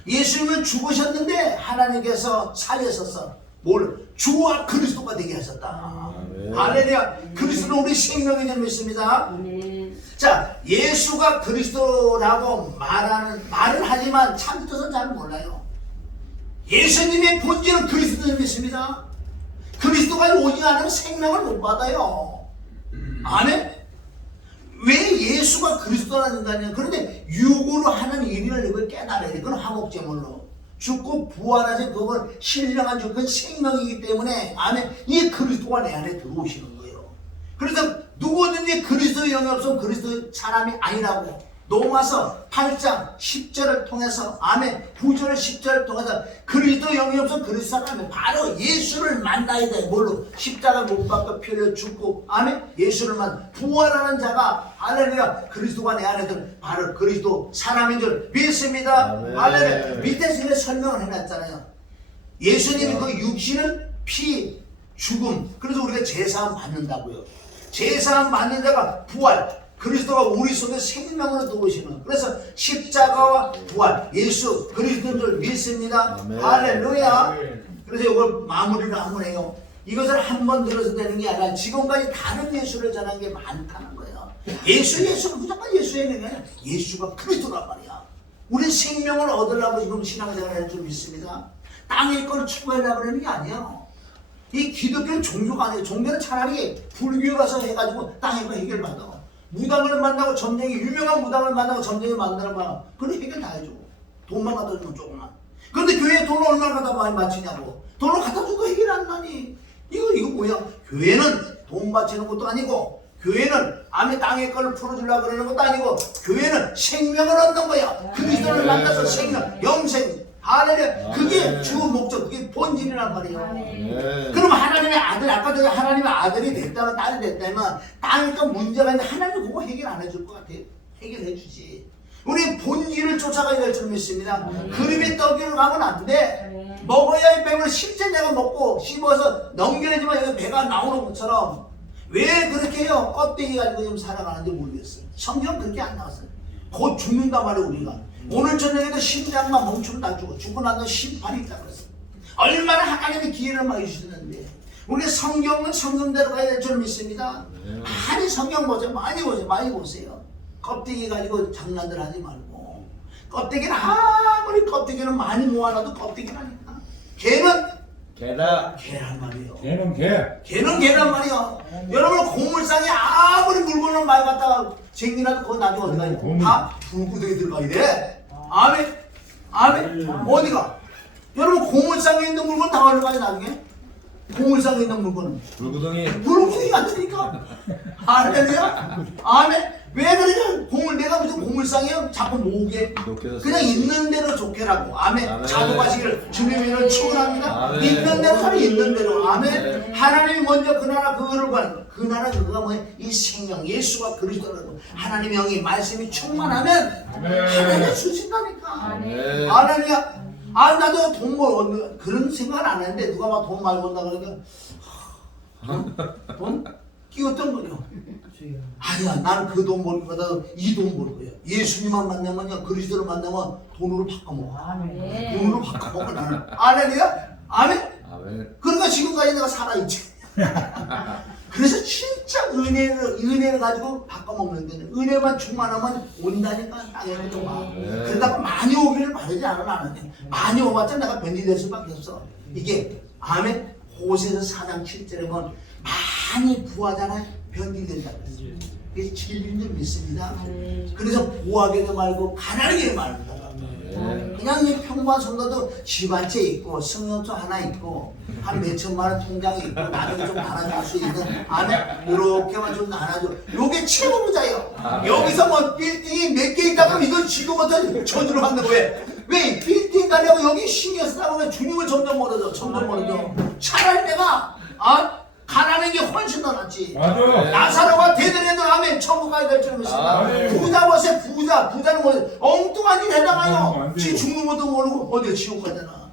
예수님은 죽으셨는데 하나님께서 살렸었어. 뭘? 주와 그리스도가 되게 하셨다. 할렐루야. 그리스도는 우리 생명인 줄 믿습니다. 자, 예수가 그리스도라고 말을 하지만 참 뜻은 잘 몰라요. 예수님의 본질은 그리스도를 믿습니다. 그리스도가 오지 않으면 생명을 못 받아요. 아멘? 왜 예수가 그리스도라는 인간이냐? 그런데 육으로 하는 일을 이걸 깨달아야 돼. 그건 화목제물로. 죽고 부활하신 그건 신령한 그건 생명이기 때문에 아멘. 이 그리스도가 내 안에 들어오시는 거예요. 그래서 누구든지 그리스도의 영이 없으면 그리스도의 사람이 아니라고. 로마서 8장 10절을 통해서 아멘 9절 10절을 통해서 그리스도 영이 없어 그리스도 사람이 바로 예수를 만나야 돼. 뭘로? 십자가 못 박고 피 흘려 죽고 아멘 예수를 만나 부활하는 자가 할렐루야 그리스도가 내 안에 들 바로 그리스도 사람인 줄 믿습니다. 할렐루야. 밑에서 이렇게 설명을 해놨잖아요. 예수님이 그 육신은 피 죽음 그래서 우리가 제사함 받는다고요. 제사함 받는 자가 부활 그리스도가 우리 속에 생명으로 들어오시는 그래서 십자가와 부활 예수 그리스도인 줄 믿습니다. 아멘. 할렐루야. 그래서 이걸 마무리를 한번 해요. 이것을 한 번 들어서 되는 게 아니라 지금까지 다른 예수를 전한 게 많다는 거예요. 예수는 무조건 예수의 얘기가 아니라 예수가 그리스도란 말이야. 우리 생명을 얻으려고 지금 신앙생활을 할 줄 믿습니다. 땅의 걸 추구하려고 그러는 게 아니야. 이 기독교는 종교가 아니에요. 종교는 차라리 불교 가서 해가지고 땅의 거 해결받아. 무당을 만나고 점쟁이 유명한 무당을 만나고 점쟁이 만나는 거야. 그래 해결 다 해줘. 돈만 갖다 주면 조금만. 그런데 교회에 돈을 얼마나 갖다 많이 바치냐고. 돈을 갖다 줘도 해결 안 나니. 이거 뭐야? 교회는 돈 바치는 것도 아니고 교회는 아멘 땅의 거를 풀어주려고 그러는 것도 아니고 교회는 생명을 얻는 거야. 그리스도를 만나서 생명, 영생. 할렐루야. 그게 주 목적, 그게 본질이란 말이에요. 그럼 하나님의 아들, 아까 전에 하나님의 아들이 됐다면 딸이 됐다면 땅에서 문제가 있는데 하나님 그거 해결 안 해줄 것 같아요. 해결해 주지. 우리 본질을 쫓아가야 될 줄 믿습니다. 그림의 떡이로 가면 안 돼. 먹어야 할 배를 실제 내가 먹고 씹어서 넘겨내지만 여기 배가 나오는 것처럼 왜 그렇게 해요? 껍데기 가지고 좀 살아가는지 모르겠어요. 성경 그렇게 안 나왔어요. 곧 죽는단 말이에요 우리가. 오늘 저녁에도 심장만 멈추면 다 죽어. 죽고 나서 심판이 있다고 그랬어. 얼마나 하나님이 기회를 많이 주시는데 우리 성경은 성경대로 가야 될 줄 믿습니다. 많이 성경 보세요. 많이 보세요. 껍데기 가지고 장난들 하지 말고. 껍데기는 아무리 껍데기는 많이 모아놔도 껍데기라니까. 개는 개란 말이에요. 개는 개란 말이에요. 여러분 고물상에 아무리 물건을 많이 갖다가 쟁기나도 그거 나중에 어디 가요? 다 불구덩이 들어가야 돼. 아멘. 어디가? 여러분 고물상에 있는 물건 다 어디 가요 나중에? 고물상에 있는 물건은 불구덩이 불구덩이 안 되니까. 할렐루야. 아멘. 왜 그러냐? 공을 내가 무슨 고물상이요? 자꾸 모으게. 그냥 있는 대로 좋게라고. 아멘. 아멘. 자족하시기를 주님을 축원합니다. 아멘. 있는 대로 살아 있는 대로. 아멘. 아멘. 하나님이 먼저 그 나라 그거를 구하는 그 나라 그거가 뭐예요? 이 생명 예수가 그리스도라고. 하나님의 영이 말씀이 충만하면 하나님 주신다니까. 아멘. 하나님이야. 아 나도 돈 벌 그런 생각을 안 했는데 누가 막 돈 많이 번다 그러니까 돈 끼웠던 거죠. 아니야, 나는 그 돈 벌기보다 이 돈 벌 거야. 예수님만 만나면요, 그리스도를 만나면 돈으로 바꿔먹어. 돈으로 바꿔먹어 나는. 아멘이야? 아멘? 아멘. 그러니까 지금까지 내가 살아있지. 그래서 진짜 은혜를 가지고 바꿔먹는 데는 은혜만 충만하면 온다니까 땅에 좀 와. 그러다가 많이 오기를 바라지 않아 나는. 많이 오봤자 내가 변질될 수밖에 없어. 이게 아멘. 호세서 4장 7절에 보면 많이 부하잖아요. 변질된다고 그랬어요. 이게 진리인 줄 믿습니다. 그래서 부하게도 말고 가난하게 말고 그냥 이 평범한 성도도 집 한 채 있고 성령도 하나 있고 한 몇천만 원 통장이 있고 나중에 좀 나눠줄 수 있는 아멘 이렇게만 좀 나눠줘. 요게 최고 부자예요. 여기서 뭐 빌딩이 몇 개 있다가 이걸 지금부터 저주를 받는 거예요. 왜 빌딩 가려고 여기 신경 쓰다 보면 주님을 점점 멀어져. 차라리 내가 가난한 게 훨씬 더 낫지. 나사로가 대들에도 아멘 천국 가야 될 줄 믿습니다. 부자 보세요. 부자는 뭐 엉뚱한 일 해당하요. 지 죽는 것도 모르고 어디에 지옥 가잖아.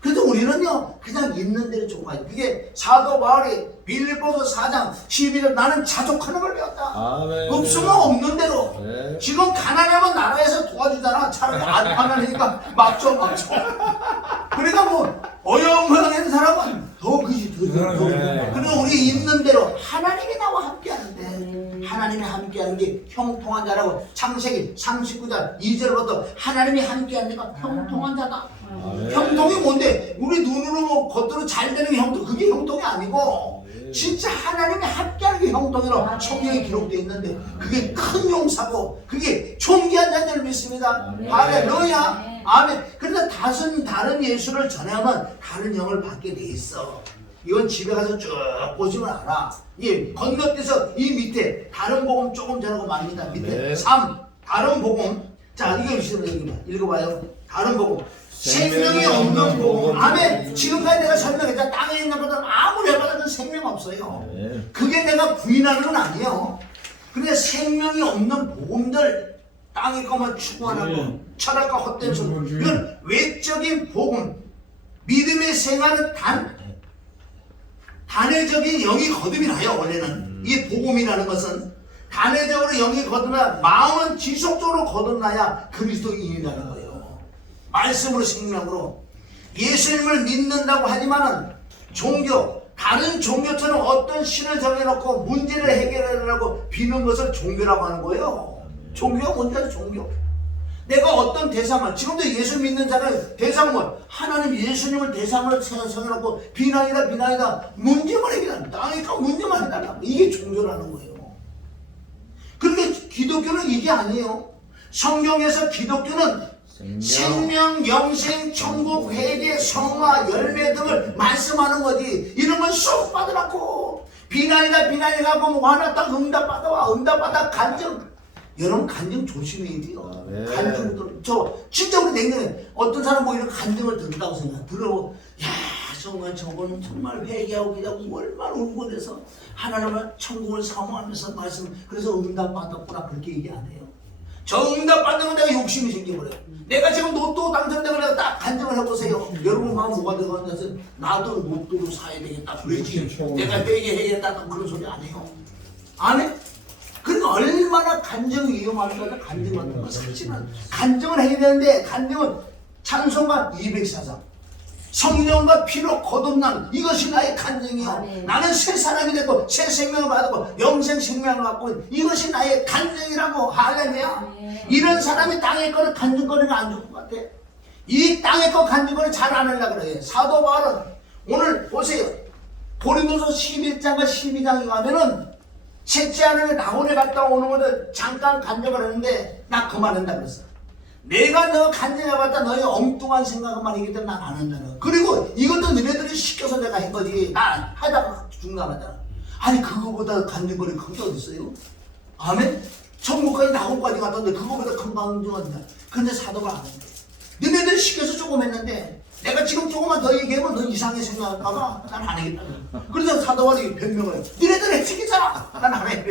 그래도 우리는요 그냥 있는 대로 좋아요. 그게 사도 바울이 빌립보서 4장 12절 나는 자족하는 걸 배웠다. 아멘. 없으면 없는 대로. 네. 지금 가난하면 나라에서 도와주잖아. 차라리 안 가난하니까 막줘. 그러니까 뭐 어영부영한 사람은 더 그지 더. 그리고 우리 있는 대로 하나님이 나와 함께하는데 하나님이 함께하는 게 형통한 자라고. 창세기 39장 2절부터 하나님이 함께하니까 형통한 자다. 형통이 뭔데? 우리 눈으로 뭐 겉으로 잘 되는 게 형통. 그게 형통이 아니고 진짜 하나님이 함께하는 게 형통이라고 성경에 기록되어 있는데 그게 큰 용사고 그게 존귀한 자인 줄 믿습니다. 할렐루야. 아멘. 그래서 다른 예수를 전하면 다른 영을 받게 돼 있어. 이건 집에 가서 쭉 보시면 알아. 이 건너뛰어서 이 밑에 다른 복음 조금 전하고 맙니다. 밑에 3 다른 복음. 자 이거 읽어봐요. 다른 복음. 생명이 없는 복음. 아멘. 지금까지 내가 설명했잖아. 땅에 있는 것보다 아무리 해봐도 생명 없어요. 그게 내가 부인하는 건 아니에요. 근데 생명이 없는 복음들 땅의 것만 추구하고 철학과 헛된 소리. 이건 외적인 복음. 믿음의 생활은 단회적인 영이 거듭이 나요. 원래는 이 복음이라는 것은 단회적으로 영이 거듭나 마음은 지속적으로 거듭나야 그리스도인이라는 거예요. 말씀으로 생명으로 예수님을 믿는다고 하지만은 다른 종교처럼 어떤 신을 정해놓고 문제를 해결하려고 비는 것을 종교라고 하는 거예요. 종교가 뭔지 종교. 내가 어떤 대상을 지금도 예수 믿는 자는 대상을 하나님 예수님을 대상으로 정해놓고 비난이다 문제만 해결한다. 그러니까 문제만 해달라. 이게 종교라는 거예요. 그런데 기독교는 이게 아니에요. 성경에서 기독교는 생명, 영생, 천국, 회개, 성화, 열매 등을 말씀하는 거지. 이런 건 쏙 받으라고. 비난해가고 뭐 화났다 응답받아 간증. 여러분 간증 조심해야 돼요. 간증들 진짜 우리 냉정해. 어떤 사람 뭐 이런 간증을 듣는다고 생각. 들어보고 정말 저거는 정말 회개하고 그냥 얼마나 울고내서 하나님을 천국을 사모하면서 말씀. 그래서 응답받았구나 그렇게 얘기 안 해요. 저 응답받으면 내가 욕심이 생겨버려요. 내가 지금 로또 당첨되면 내가 딱 간증을 해보세요. 여러분 마음 뭐가 들어가는지 나도 로또로 사야 되겠다 그러지. 내가 회개해야겠다 그런 소리 안 해요. 안 해? 그러니까 얼마나 간증이 위험할까. 간증하는 거 사실은 간증을 해야 되는데 간증은 찬송가 204장 성령과 피로 거듭난 이것이 나의 간증이요. 나는 새 사람이 됐고 새 생명을 받았고 영생 생명을 갖고 이것이 나의 간증이라고. 할렐루야. 이런 사람이 땅의 거는 간증거리가 안 좋을 것 같아. 이 땅의 거 간증거리 잘 안 하려고 그래. 사도 바울은 오늘 보세요. 고린도서 11장과 12장에 가면은 셋째 하늘에 낙원에 갔다 오는 것을 잠깐 간증을 했는데 나 그만한다 그랬어. 내가 너 간증해봤다 너희 엉뚱한 생각만 하기 때문에 난 안 한다. 그리고 이것도 너네들이 시켜서 내가 한 거지. 난 하다가 중단하잖아. 아니 그거보다 간증거리 그게 어디 있어요? 아멘? 천국까지 낙원까지 갔던데 그거보다 큰 방주가 있다. 근데 사도가 안 한대. 너네들 시켜서 조금 했는데 내가 지금 조금만 더 얘기하면 너 이상하게 생각할까봐 난 안 하겠다. 그래서 사도관이 변명을 해. 너네들 해치겠잖아. 난 안 해.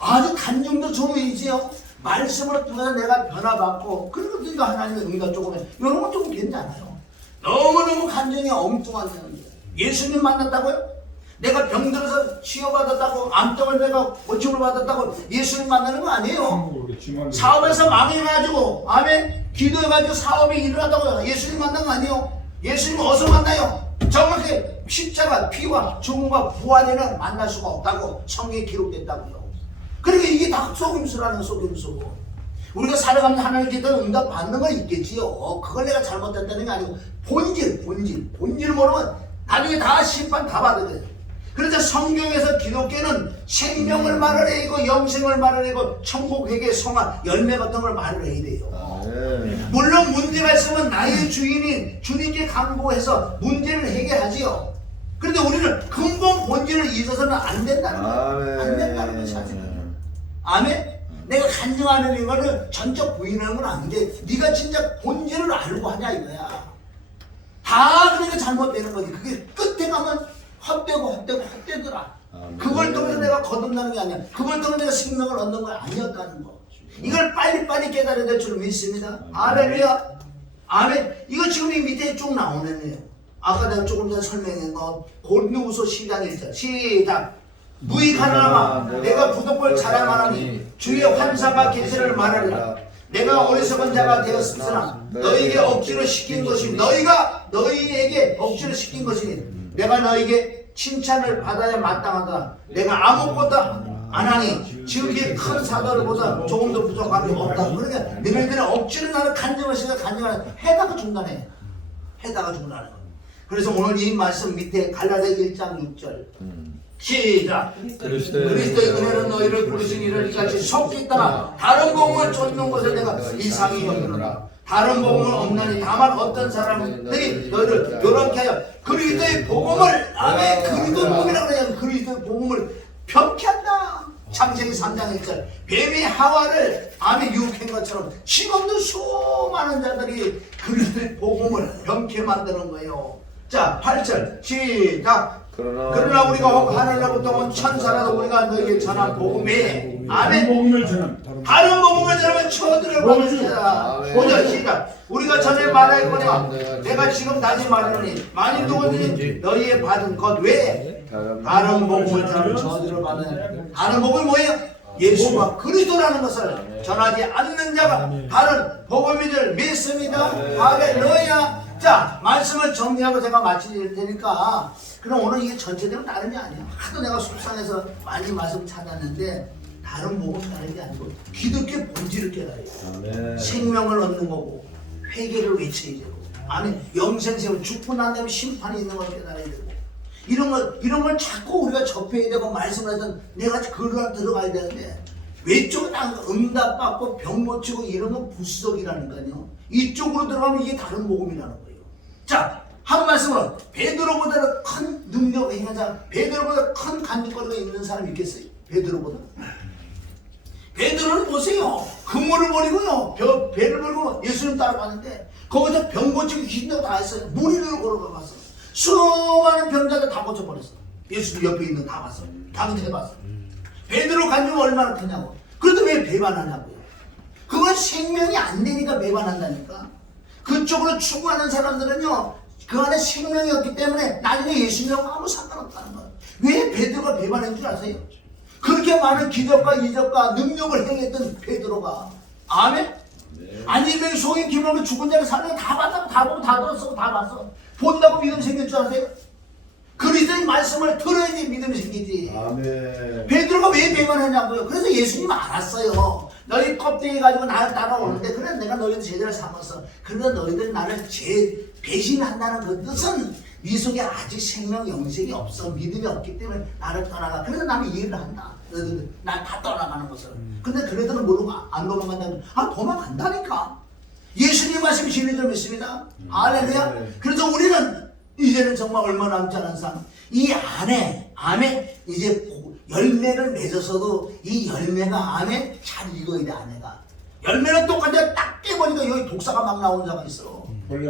아주 간증도 좋으이지요. 말씀을 통해서 내가 변화받고 그리고 네가 하나님의 응답 조금 해. 이런 건 조금 괜찮아요. 너무너무 간증이 엉뚱한 사람이에요. 예수님 만났다고요? 내가 병들어서 치유받았다고 암병을 내가 고침을 받았다고 예수님 만나는 거 아니에요. 사업에서 망해가지고 아멘 기도해가지고 사업이 일어났다고요. 예수님 만난 거 아니에요. 예수님 어디서 만나요? 정확히 십자가 피와 죽음과 부활에는 만날 수가 없다고 성경에 기록됐다고요. 그러니까 이게 다 속임수라는 속임수. 우리가 살아가면서 하나님 기도는 응답 받는 건 있겠지요. 그걸 내가 잘못했다는 게 아니고 본질을 모르면 나중에 다 심판 다 받아야 돼요. 그래서 성경에서 기독교는 생명을 말을 해이고 영생을 말을 해이고 천국 회개 성화 열매 같은 걸 말을 해야 돼요. 물론 문제가 있으면 나의 주인인 주님께 강구해서 문제를 해결하지요. 그런데 우리는 근본 본질을 잊어서는 안 된다는 거예요. 안 된다는 것이 아니에요. 아멘? 내가 간증하는 이거를 전적 부인하는 건 아닌데 네가 진짜 본질을 알고 하냐 이거야. 다 그러니까 잘못되는 거지. 그게 끝에 가면 헛되더라. 그걸 통해서 내가 거듭나는 게 아니야. 그걸 통해서 내가 생명을 얻는 건 아니었다는 거. 이걸 빨리빨리 깨달아야 될 줄 믿습니다. 할렐루야. 아멘. 이거 지금 이 밑에 쭉 나오네요. 아까 내가 조금 전에 설명한 거 고린도후서 12장 1절 시작. 무익하나마 내가 부득불 자랑하나니 주의 환상과 계시를 말하리라. 내가 어리석은 자가 되었으나 너희에게 억지로 시킨 것이 너희에게 억지로 시킨 것이니 내가 너희에게 칭찬을 받아야 마땅하다. 내가 아무것도 안 하니 지극히 큰 사도들보다 조금 더 부족함이 없다. 그러니까 너희들은 억지로 나를 간증하시다 간증하는 해다가 중단해. 해다가 중단해. 그래서 오늘 이 말씀 밑에 갈라디아 1장 6절 시작. 그리스도의 은혜는 너희를 부르신 이를 이같이 속히 따라 다른 복음을 쫓는 것을 내가 이상히 여기노라. 다른 복음은 없나니 다만 어떤 사람들이 너희를 요렇게 하여 그리스도의 복음을 아멘 그리스도의 복음이라고 그래요. 그리스도의 복음을 병케한다. 창세기 3장 1절 뱀이 하와를 아멘 유혹한 것처럼 지금도 수많은 자들이 그리스도의 복음을 병케 만드는 거예요. 자 8절 시작. 그러나 우리가 혹 하늘로부터 온 천사라도 우리가 너에게 전한 복음에 아멘 다른 복음을 전하면 저들을 받으시라. 5절 시작. 우리가 전에 말하였거니와 내가 지금 다시 말하노니 만일 누구든지 너희의 받은 것 외에 다른 복음을 전하면 저들을 받으라. 다른 복음이 뭐예요? 예수와 그리스도라는 것을 전하지 않는 자가 다른 복음인 줄 믿습니다. 할렐루야. 자, 말씀을 정리하고 제가 마칠 테니까 그럼 오늘 이게 전체적으로 다른 게 아니야. 하도 내가 속상해서 많이 말씀 찾았는데 다른 복음 다른 게 아니고 기독교 본질을 깨달아요. 생명을 얻는 거고 회개를 외쳐야 되고 아멘 영생생을 죽고 난 다음에 심판이 있는 걸 깨달아야 되고 이런 걸 자꾸 우리가 접해야 되고 말씀을 하던 내가 그걸 들어가야 되는데 외쪽은 응답받고 병 고치고 이런 건 부수적이라니까요. 이쪽으로 들어가면 이게 다른 복음이라는 거예요. 자, 한 말씀으로 베드로보다 큰 능력을 행한 사람, 베드로보다 큰 간증거리가 있는 사람이 있겠어요? 베드로보다? 베드로는 보세요. 그물을 버리고요. 배를 버리고 예수님 따라가는데 거기서 병 고치고 기도도 다 했어요. 무리를 걸어가서 수많은 병자들 다 고쳐버렸어. 예수님 옆에 있는 다 봤어. 당연히 해봤어. 베드로 간증 얼마나 크냐고. 그런데 왜 배반하냐고요. 그건 생명이 안 되니까 배반한다니까. 그쪽으로 추구하는 사람들은요 그 안에 생명이 없기 때문에 나중에 예수님하고 아무 상관없다는 거예요. 왜 베드로가 배반한 줄 아세요? 그렇게 많은 기적과 이적과 능력을 행했던 베드로가 아멘? 안일병이 소인 김원이 죽은 자를 살려 다 봤다고 다 보고 다 들었어 다 봤어. 본다고 믿음 생길 줄 아세요? 그리스도의 말씀을 들어야지 믿음이 생기지. 아멘. 베드로가 왜 배반했냐고요. 그래서 예수님 알았어요. 너희 껍데기 가지고 나를 따라오는데 그래 내가 너희들 제자를 삼았어. 그러나 너희들 나를 배신한다는 그 뜻은 네 속에 아직 생명 영생이 없어. 믿음이 없기 때문에 나를 떠나가. 그래서 나는 이해를 한다. 난 다 떠나가는 것을. 근데 그네들은 모르고 안 도망간다면 도망간다니까. 예수님 말씀이 진리를 믿습니다. 할렐루야. 그래서 우리는 이제는 정말 얼마 남지 않은 삶 이 안에 이제 열매를 맺어서도 이 열매가 안에 잘 익어야 돼. 아내가 열매는 똑같이 딱 깨보니까 여기 독사가 막 나오는 자가 있어.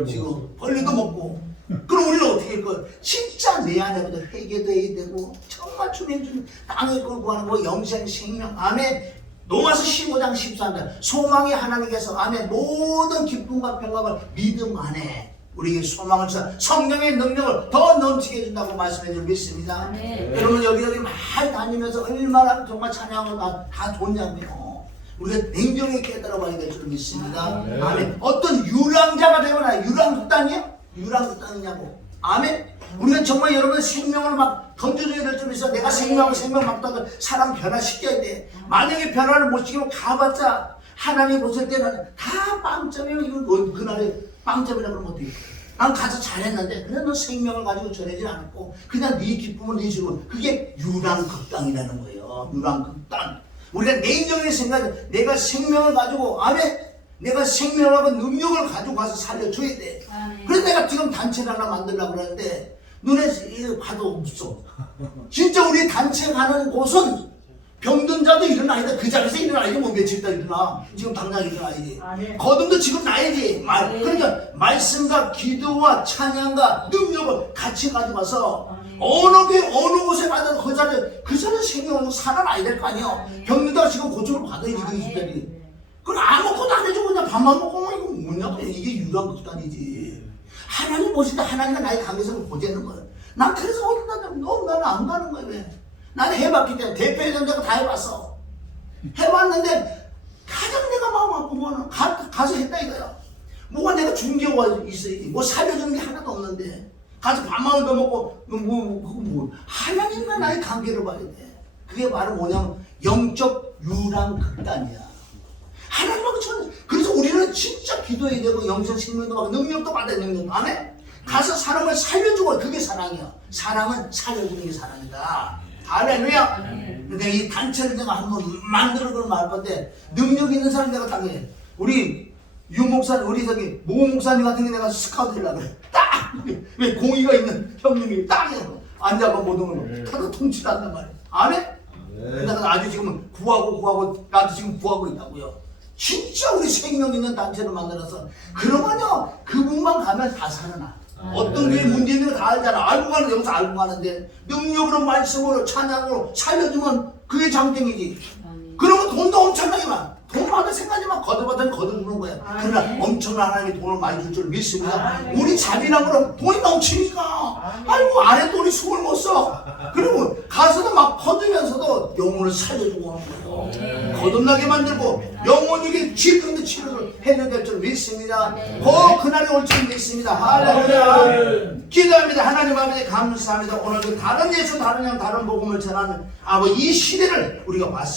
지금 벌레도 먹고. 그럼 우리는 어떻게 할 거야? 진짜 내 안에부터 회개도 해야 되고 정말 주님 땅을 끌고 하는 거 영생 생명 안에 로마서 15장 13절 소망이 하나님께서 안에 모든 기쁨과 평강을 믿음 안에 우리에게 소망을 줘 성령의 능력을 더 넘치게 해준다고 말씀해 줄 믿습니다. 여러분 여기저기 말 다니면서 얼마나 정말 찬양을 다 좋냐고요. 우리가 냉정히 깨달아 봐야 될 줄 믿습니다. 아멘. 어떤 유랑자가 되거나 유랑극단이요? 유랑극단이냐고. 아멘. 우리가 정말 여러분 생명을 막 던져줘야 될 줄 있어. 내가 생명 막 던져 사람 변화시켜야 돼. 만약에 변화를 못 시키면 가봤자 하나님 보실 때는 다 빵점이에요. 이건 그날에 빵점이라 그러면 어떻게 해? 난 가서 잘했는데 그래 너 생명을 가지고 전하지 않았고 그냥 네 기쁨을 네 즐거움 그게 유랑극단이라는 거예요. 유랑극단. 우리가 내인적인 생각 내가 생명을 가지고 아멘. 내가 생명하고 능력을 가지고 가서 살려줘야 돼. 그래서 내가 지금 단체를 하나 만들려고 그러는데 눈에 봐도 없어. 진짜 우리 단체 가는 곳은 병든 자도 일어나야 돼. 그 자리에서 일어나야지. 뭐 며칠 있다 일어나. 지금 당장 일어나야지. 거듭도 지금 나야지. 그러니까 말씀과 기도와 찬양과 능력을 같이 가져가서 어느 게 어느 곳에 가든 그 자리에 생명을 살아나야 될 거 아니야. 병든 자가 지금 고통을 받아야지. 그 20대들이. 그럼 아무것도 안 해주고 그냥 밥만 먹고 뭐 이거 뭐냐. 이게 유랑극단이지. 하나님 보시다 하나님과 나의 관계성을 보자는 거야. 난 그래서 어디 나는 안 가는 거야. 왜? 나는 해봤기 때문에 대표회장 되고 다 해봤어. 해봤는데 가장 내가 마음 아픈 거는 가서 했다 이거야. 뭐가 내가 중개가 있어야지. 뭐 살려주는 게 하나도 없는데 가서 밥만 얻어 먹고 뭐 하나님과 나의 관계를 봐야 돼. 그게 바로 뭐냐면 영적 유랑극단이야. 하나님하고 전 그래서 우리는 진짜 기도해야 되고 영성 생명도 받고 능력도 받아야 능력 안에 가서 사람을 살려주고 그게 사랑이야. 사랑은 살려주는 게 사랑이다. 할렐루야. 근데 이 단체를 내가 한번 만들어 그런 말 건데 능력 있는 사람 내가 당해. 우리 유 목사님 우리 저기 모 목사님 같은 게 내가 스카우트 하려고 그래. 딱 왜 공의가 있는 형님이 딱 앉아가 모든 걸 다들 통치를 한단 말이야. 아멘. 내가 아주 지금 구하고 나도 지금 구하고 있다고요. 진짜 우리 생명 있는 단체를 만들어서 그러면요 그분만 가면 다 살아나. 어떤 게 문제 있는 거 다 알잖아. 알고 가는 여기서 알고 가는데 능력으로 말씀으로 찬양으로 살려주면 그게 장땡이지. 그러면 돈도 엄청나게 많아. 돈 많은 생각이만 거듭주는 거야. 그러나 엄청난 하나님이 돈을 많이 줄 줄 믿습니다. 우리 자비랑으로 돈이 넘치니까 아이고 안에 돈이 숨을 못 써. 그리고 가서도 막 거두면서도 영혼을 살려주고 하는 거예요. 거듭나게 만들고 영혼에게 질병도 치료를 해야 될 줄 믿습니다. 그날이 올 줄 믿습니다. 할렐루야. 기도합니다. 하나님 아버지 감사합니다. 오늘 그 다른 예수 다른 양 다른 복음을 전하는 아버지 이 시대를 우리가 봤습니다.